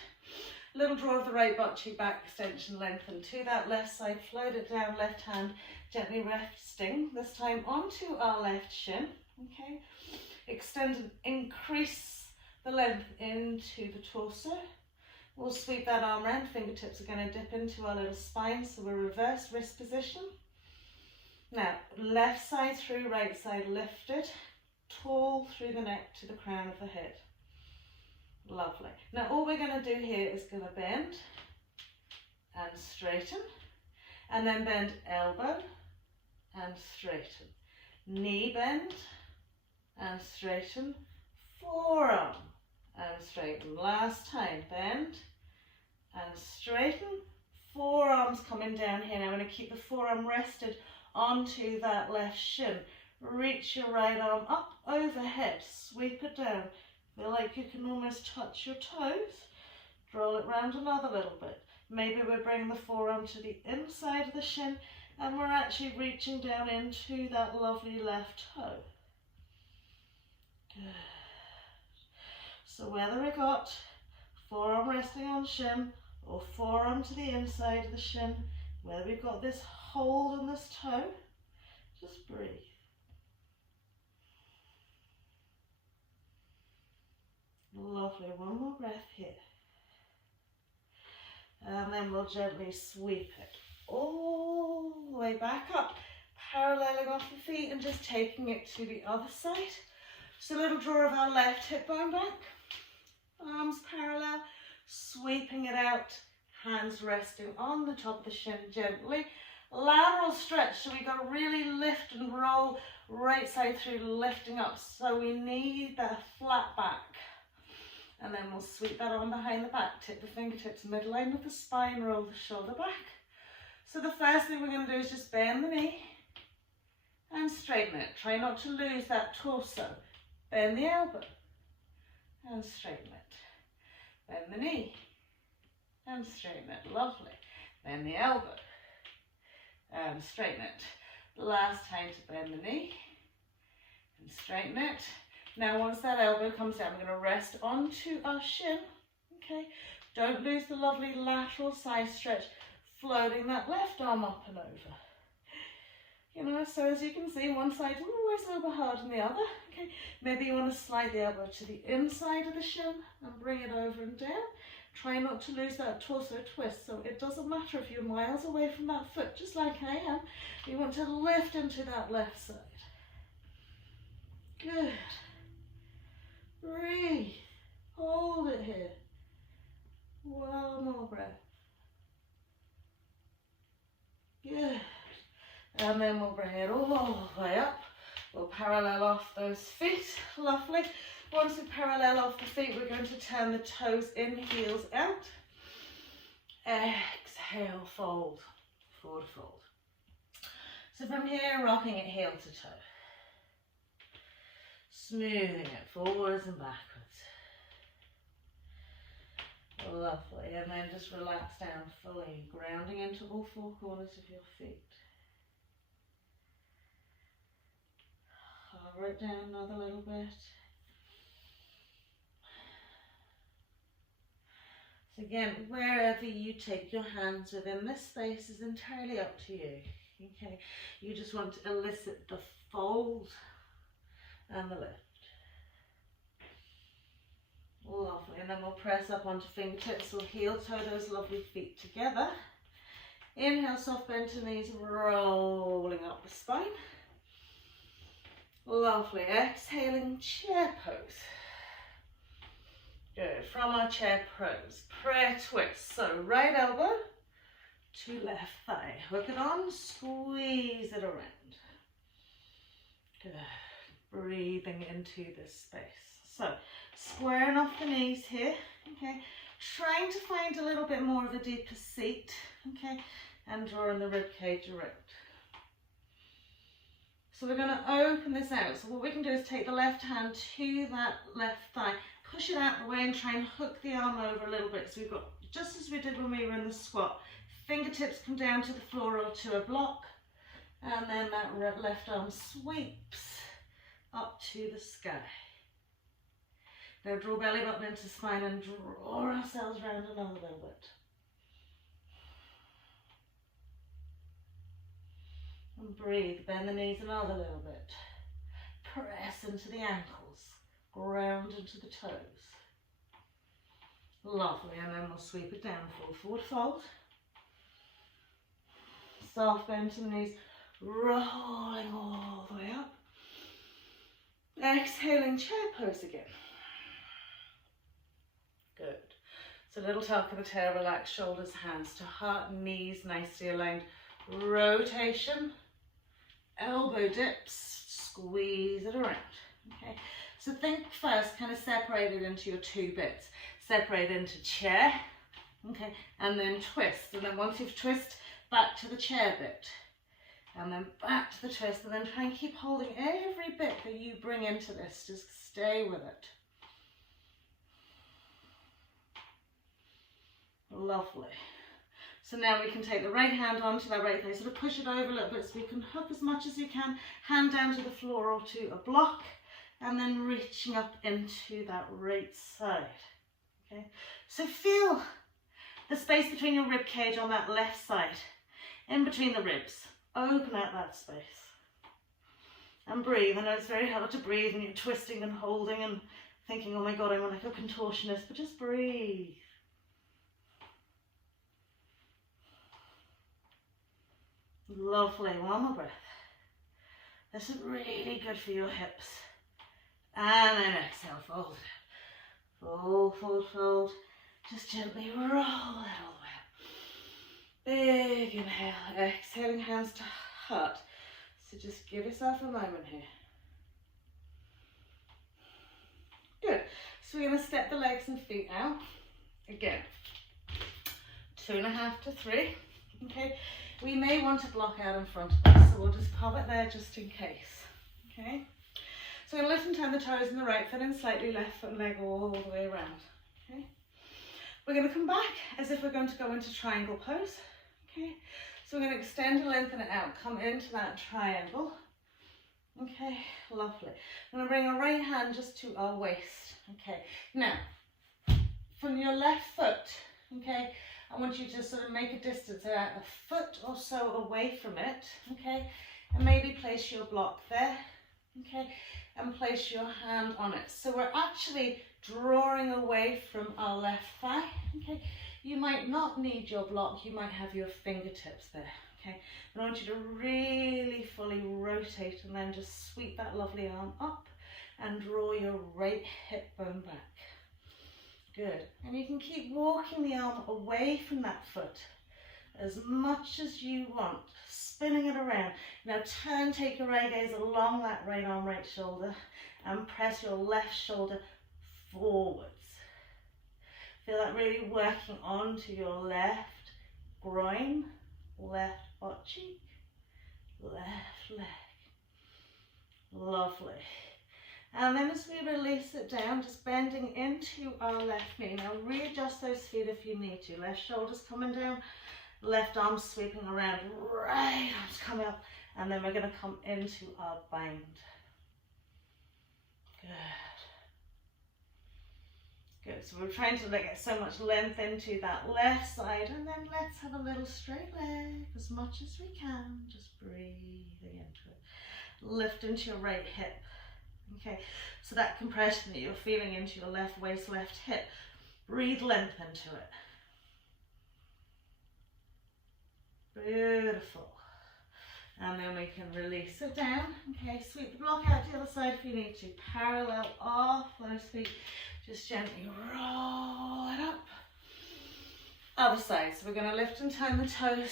Little draw of the right butt cheek back, extension, lengthen to that left side, float it down, left hand gently resting, this time onto our left shin. Okay. Extend and increase the length into the torso. We'll sweep that arm round, fingertips are going to dip into our little spine, so we're reverse wrist position. Now, left side through, right side lifted, tall through the neck to the crown of the head. Lovely. Now, all we're going to do here is going to bend and straighten, and then bend elbow and straighten. Knee bend and straighten, forearm and straighten. Last time, bend and straighten, forearms coming down here. Now I'm going to keep the forearm rested onto that left shin. Reach your right arm up overhead, sweep it down. Feel like you can almost touch your toes. Roll it round another little bit. Maybe we bring the forearm to the inside of the shin and we're actually reaching down into that lovely left toe. Good. So whether we got forearm resting on shin or forearm to the inside of the shin, whether we've got this hold on this toe, just breathe. Lovely, one more breath here. And then we'll gently sweep it all the way back up, paralleling off the feet and just taking it to the other side. So a little draw of our left hip bone back, arms parallel, sweeping it out, hands resting on the top of the shin gently. Lateral stretch, so we've got to really lift and roll right side through, lifting up. So we need that flat back. And then we'll sweep that on behind the back, tip the fingertips, midline of the spine, roll the shoulder back. So the first thing we're going to do is just bend the knee and straighten it. Try not to lose that torso. Bend the elbow and straighten it. Bend the knee and straighten it. Lovely. Bend the elbow and straighten it. Last time to bend the knee and straighten it. Now once that elbow comes down, we're going to rest onto our shin. Okay, don't lose the lovely lateral side stretch, floating that left arm up and over. You know, so as you can see, one side is always a little bit harder than the other. Okay, maybe you want to slide the elbow to the inside of the shin and bring it over and down. Try not to lose that torso twist, so it doesn't matter if you're miles away from that foot, just like I am. You want to lift into that left side. Good. Breathe. Hold it here. One more breath. Good. And then we'll bring it all the way up. We'll parallel off those feet. Lovely. Once we parallel off the feet, we're going to turn the toes in, heels out. Exhale, fold, forward fold. So from here, rocking it heel to toe. Smoothing it forwards and backwards. Lovely. And then just relax down fully, grounding into all four corners of your feet. Hover it down another little bit. So again, wherever you take your hands within this space is entirely up to you. Okay, you just want to elicit the fold and the lift. Lovely, and then we'll press up onto fingertips. We'll heel toe those lovely feet together. Inhale, soft bend to knees, rolling up the spine. Lovely, exhaling chair pose. Good, from our chair pose, prayer twist. So right elbow to left thigh. Hook it on, squeeze it around. Good, breathing into this space. So squaring off the knees here, okay. Trying to find a little bit more of a deeper seat, okay, and drawing the rib cage around. So we're going to open this out. So what we can do is take the left hand to that left thigh, push it out the way and try and hook the arm over a little bit. So we've got, just as we did when we were in the squat, fingertips come down to the floor or to a block, and then that left arm sweeps up to the sky. Now draw belly button into spine and draw ourselves round another little bit. And breathe, bend the knees another little bit. Press into the ankles, ground into the toes. Lovely, and then we'll sweep it down, forward fold. Soft bend to the knees, rolling all the way up. Exhaling chair pose again. Good. So little tuck of the tail, relax shoulders, hands to heart, knees nicely aligned. Rotation, elbow dips, squeeze it around. Okay. So think first, kind of separate it into your two bits. Separate into chair, okay, and then twist. And then once you've twist, back to the chair bit. And then back to the twist, and then try and keep holding every bit that you bring into this. Just stay with it. Lovely. So now we can take the right hand onto that right thigh, sort of push it over a little bit so we can hook as much as you can, hand down to the floor or to a block, and then reaching up into that right side. Okay, so feel the space between your rib cage on that left side, in between the ribs. Open out that space. And breathe. I know it's very hard to breathe when you're twisting and holding and thinking, oh my God, I'm like a contortionist, but just breathe. Lovely, one more breath. This is really good for your hips. And then exhale, fold. Fold, fold, fold. Just gently roll it all the way up. Big inhale, exhaling hands to heart. So just give yourself a moment here. Good. So we're going to step the legs and feet out. Again, 2.5 to 3. Okay. We may want to block out in front of us, so we'll just pop it there just in case. Okay. So we're going to lift and turn the toes in the right foot in slightly, left foot and leg all the way around. Okay. We're going to come back as if we're going to go into triangle pose. Okay. So we're going to extend and lengthen it out, come into that triangle. Okay, lovely. I'm going to bring our right hand just to our waist. Okay, now from your left foot, okay, I want you to sort of make a distance about a foot or so away from it, okay, and maybe place your block there, okay, and place your hand on it. So we're actually drawing away from our left thigh, okay. You might not need your block, you might have your fingertips there, okay. But I want you to really fully rotate and then just sweep that lovely arm up and draw your right hip bone back. Good. And you can keep walking the arm away from that foot as much as you want, spinning it around. Now turn, take your right gaze along that right arm, right shoulder, and press your left shoulder forwards. Feel that really working onto your left groin, left butt cheek, left leg. Lovely. And then as we release it down, just bending into our left knee. Now readjust those feet if you need to. Left shoulder's coming down, left arm sweeping around, right arm's coming up, and then we're going to come into our bind. Good. Good, so we're trying to get so much length into that left side, and then let's have a little straight leg as much as we can. Just breathing into it. Lift into your right hip. Okay, so that compression that you're feeling into your left waist, left hip, breathe length into it. Beautiful. And then we can release it down. Okay, sweep the block out to the other side if you need to. Parallel off those feet. Just gently roll it up. Other side. So we're going to lift and turn the toes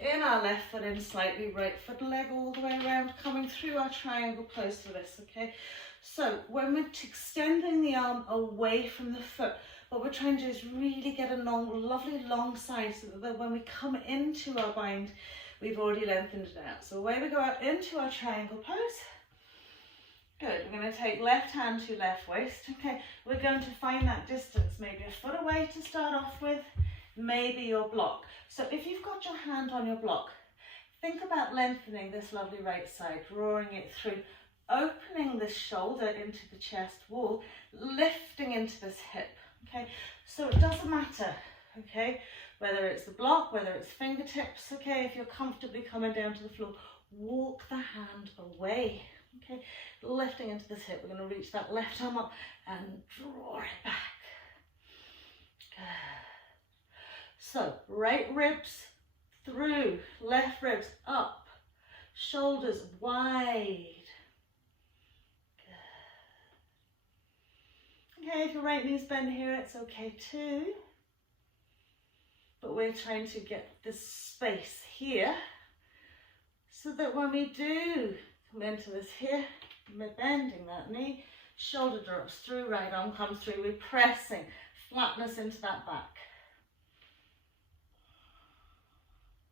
in our left foot in slightly, right foot leg all the way around, coming through our triangle pose for this, okay? So when we're extending the arm away from the foot, what we're trying to do is really get a lovely long side so that when we come into our bind, we've already lengthened it out. So away we go out into our triangle pose. Good, we're going to take left hand to left waist, okay? We're going to find that distance, maybe a foot away to start off with, maybe your block. So if you've got your hand on your block, think about lengthening this lovely right side, drawing it through, opening this shoulder into the chest wall, lifting into this hip, okay? So it doesn't matter, okay, whether it's the block, whether it's fingertips, okay, if you're comfortably coming down to the floor, walk the hand away, okay, lifting into this hip. We're going to reach that left arm up and draw it back. Good. So, right ribs through, left ribs up, shoulders wide. Good. Okay, if your right knee's bent here, it's okay too. But we're trying to get this space here so that when we do come into this here, we're bending that knee, shoulder drops through, right arm comes through, we're pressing flatness into that back.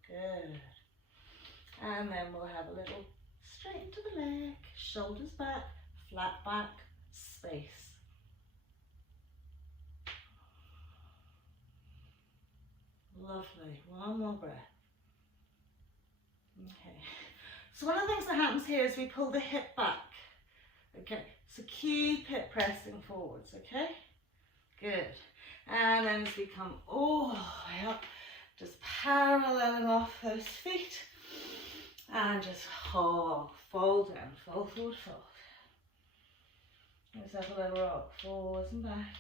Good. And then we'll have a little straight to the leg, shoulders back, flat back, space. Lovely. One more breath. Okay. So one of the things that happens here is we pull the hip back. Okay. So keep it pressing forwards. Okay. Good. And then as we come all the way up, just paralleling off those feet and just fold down, fold forward, fold. Let's have a little rock, forwards and back.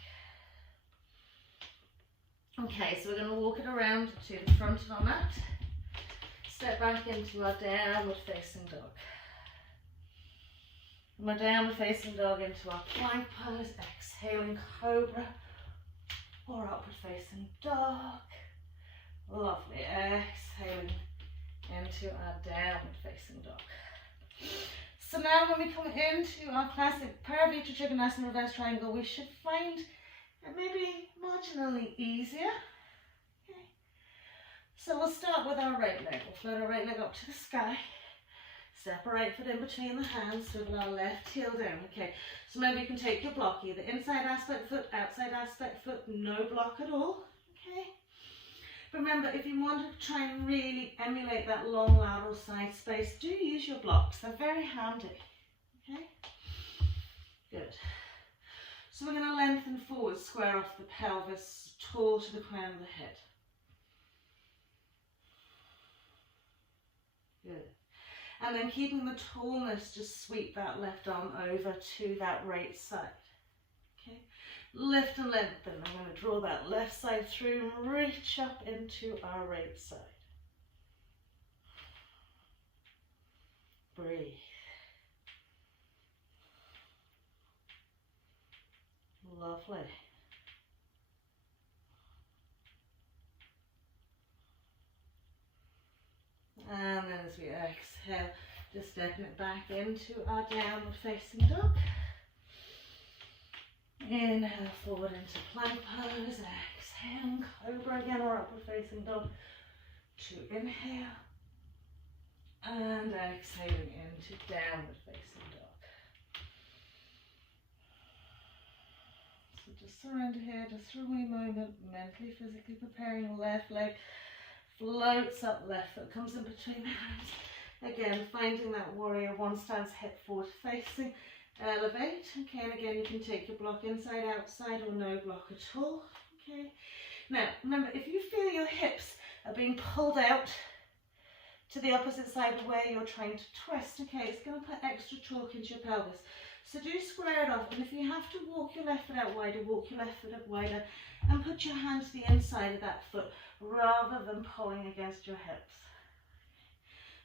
Okay, so we're going to walk it around to the front of our mat. Step back into our downward facing dog. From our downward facing dog into our plank pose, exhaling cobra or upward facing dog. Lovely, exhaling into our downward facing dog. So now when we come into our classic Paravita Trikonasana reverse triangle, we should find it maybe marginally easier. Okay. So we'll start with our right leg. We'll float our right leg up to the sky. Step our right foot in between the hands, swivel our left heel down. Okay, so maybe you can take your block, either inside aspect foot, outside aspect foot, no block at all. Okay. Remember, if you want to try and really emulate that long lateral side space, do use your blocks. They're very handy. Okay? Good. So we're going to lengthen forward, square off the pelvis, tall to the crown of the head. Good. And then keeping the tallness, just sweep that left arm over to that right side. Okay. Lift and lengthen. I'm going to draw that left side through and reach up into our right side. Breathe. Lovely. And then as we exhale, just stepping it back into our downward facing dog. Inhale forward into plank pose, exhale, cobra again, or upward facing dog. To inhale, and exhaling into downward facing dog. So just surrender here, just for a wee moment, mentally, physically preparing the left leg, floats up left foot, comes in between the hands. Again, finding that warrior one stance, hip forward facing, elevate. Okay, and again, you can take your block inside, outside, or no block at all. Okay. Now, remember, if you feel your hips are being pulled out to the opposite side of where you're trying to twist, okay, it's going to put extra torque into your pelvis. So do square it off, and if you have to walk your left foot out wider, walk your left foot up wider, and put your hand to the inside of that foot rather than pulling against your hips.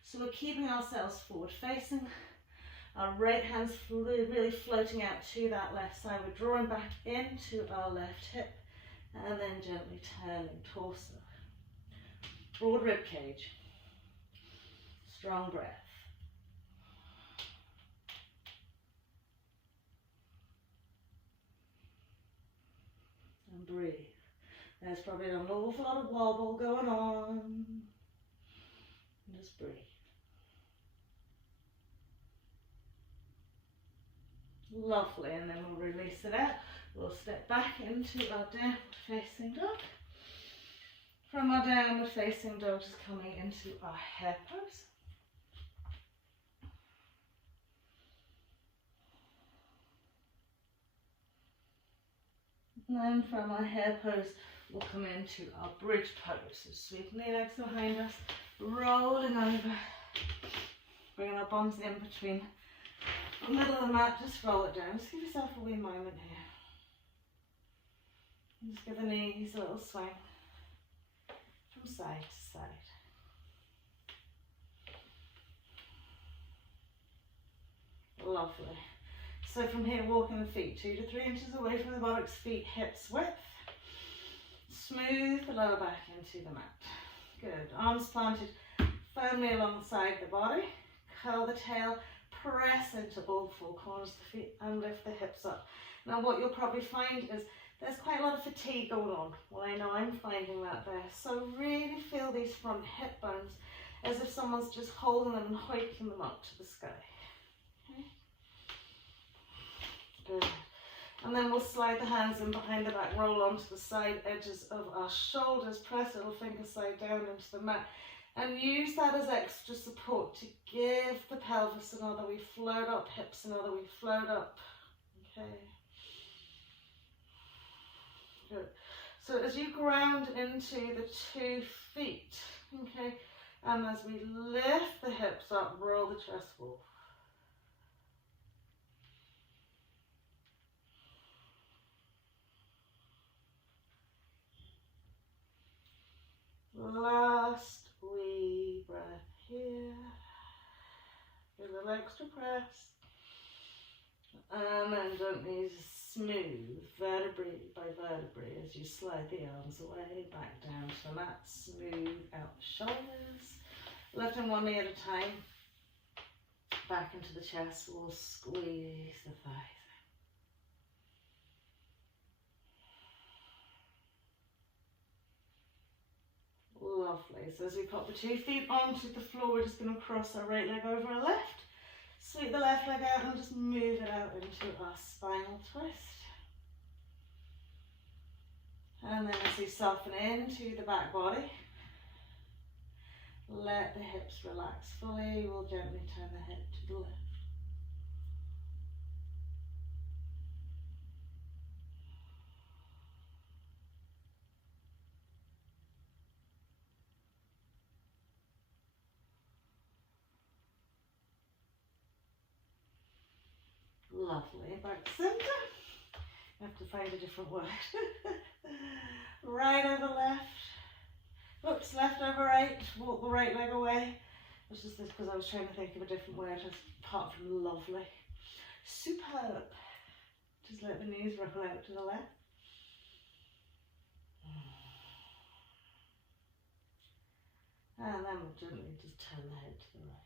So we're keeping ourselves forward facing, our right hand's really floating out to that left side. We're drawing back into our left hip, and then gently turning torso. Broad rib cage, strong breath. And breathe. There's probably an awful lot of wobble going on. And just breathe. Lovely, and then we'll release it out. We'll step back into our downward facing dog. From our downward facing dog, just coming into our hare pose. And then from our hare pose, we'll come into our bridge pose. So sweeping the legs behind us, rolling over, bringing our bums in between the middle of the mat, just roll it down. Just give yourself a wee moment here. And just give the knees a little swing from side to side. Lovely. So from here, walking the feet 2 to 3 inches away from the buttocks, feet hips width. Smooth the lower back into the mat. Good. Arms planted firmly alongside the body. Curl the tail. Press into all four corners of the feet and lift the hips up. Now what you'll probably find is there's quite a lot of fatigue going on. Well, I know I'm finding that there. So really feel these front hip bones as if someone's just holding them and hoiking them up to the sky. Okay. Good. And then we'll slide the hands in behind the back, roll onto the side edges of our shoulders, press little fingers side down into the mat. And use that as extra support to give the pelvis another wee float up, hips another wee float up. Okay. Good. So as you ground into the 2 feet, okay, and as we lift the hips up, roll the chest forward. Last wee breath here. Give a little extra press. And then gently smooth vertebrae by vertebrae as you slide the arms away, back down to the mat. Smooth out the shoulders. Lifting one knee at a time. Back into the chest. We'll squeeze the thighs. Lovely. So as we pop the 2 feet onto the floor, we're just going to cross our right leg over our left. Sweep the left leg out and just move it out into our spinal twist. And And then as you soften into the back body, let the hips relax fully. We'll gently turn the head to the left. Lovely. Back to center. I have to find a different word. Right over left. Oops, left over right. Walk the right leg away. It's just this because I was trying to think of a different word apart from lovely. Superb. Just let the knees roll out to the left. And then we'll gently just turn the head to the right.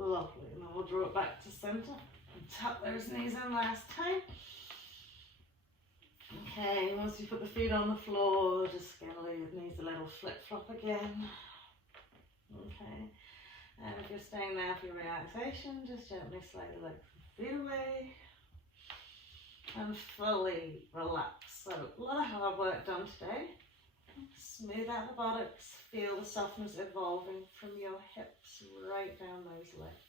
Lovely. And then we'll draw it back to center. And tuck those knees in last time. Okay, once you put the feet on the floor, just gently with knees a little flip-flop again. Okay, and if you're staying there for your relaxation, just gently slide the legs and feet away and fully relax. So a lot of hard work done today. Smooth out the buttocks, feel the softness evolving from your hips right down those legs.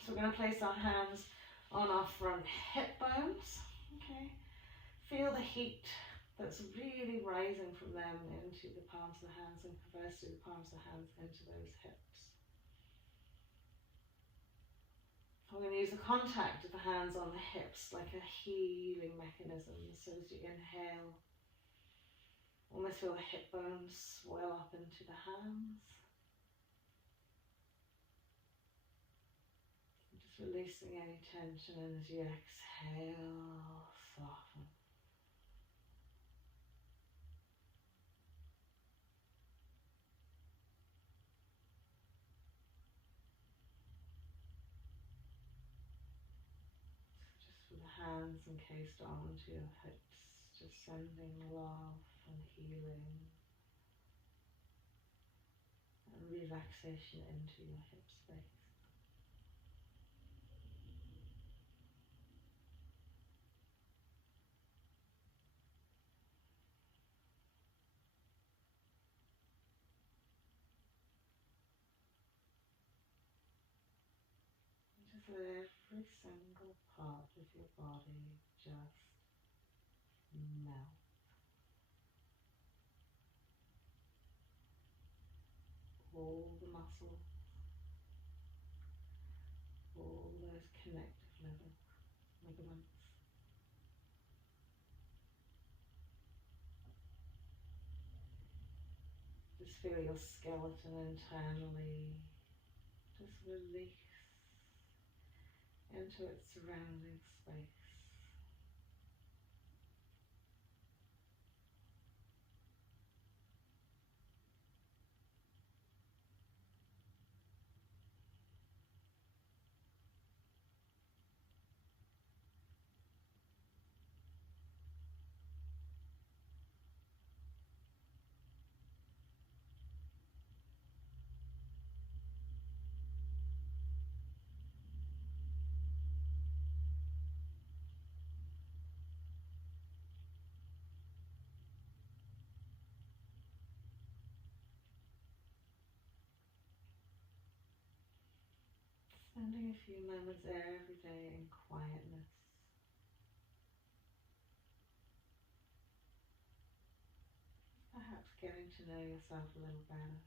So we're going to place our hands on our front hip bones. Okay, feel the heat that's really rising from them into the palms of the hands and conversely the palms of the hands into those hips. I'm going to use the contact of the hands on the hips like a healing mechanism. So as you inhale, almost feel the hip bones swell up into the hands. Just releasing any tension, and as you exhale, soften. With the hands encased onto your hips, just sending love and healing and relaxation into your hip space. Just let every single part of your body just melt. All the muscles, all those connective ligaments. Just feel your skeleton internally just release into its surrounding space. Spending a few moments every day in quietness. Perhaps getting to know yourself a little better.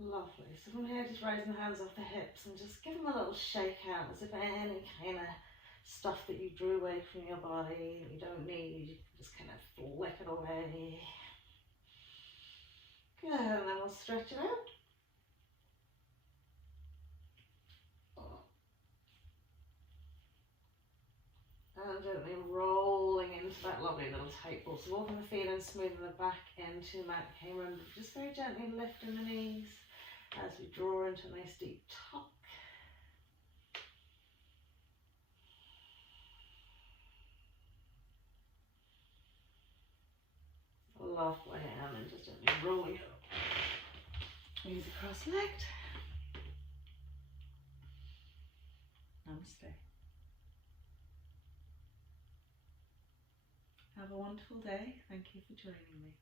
Lovely. So from here, just raising the hands off the hips and just give them a little shake out as if any kind of stuff that you drew away from your body that you don't need, you can just kind of flick it away. Good, and then we'll stretch it out. And gently rolling into that lovely little tight ball. So walking the feet and smoothing the back into mat camera, and just very gently lifting the knees as we draw into a nice deep tuck. Lovely, and then just gently rolling it up. Knees cross-legged. Namaste. Have a wonderful day. Thank you for joining me.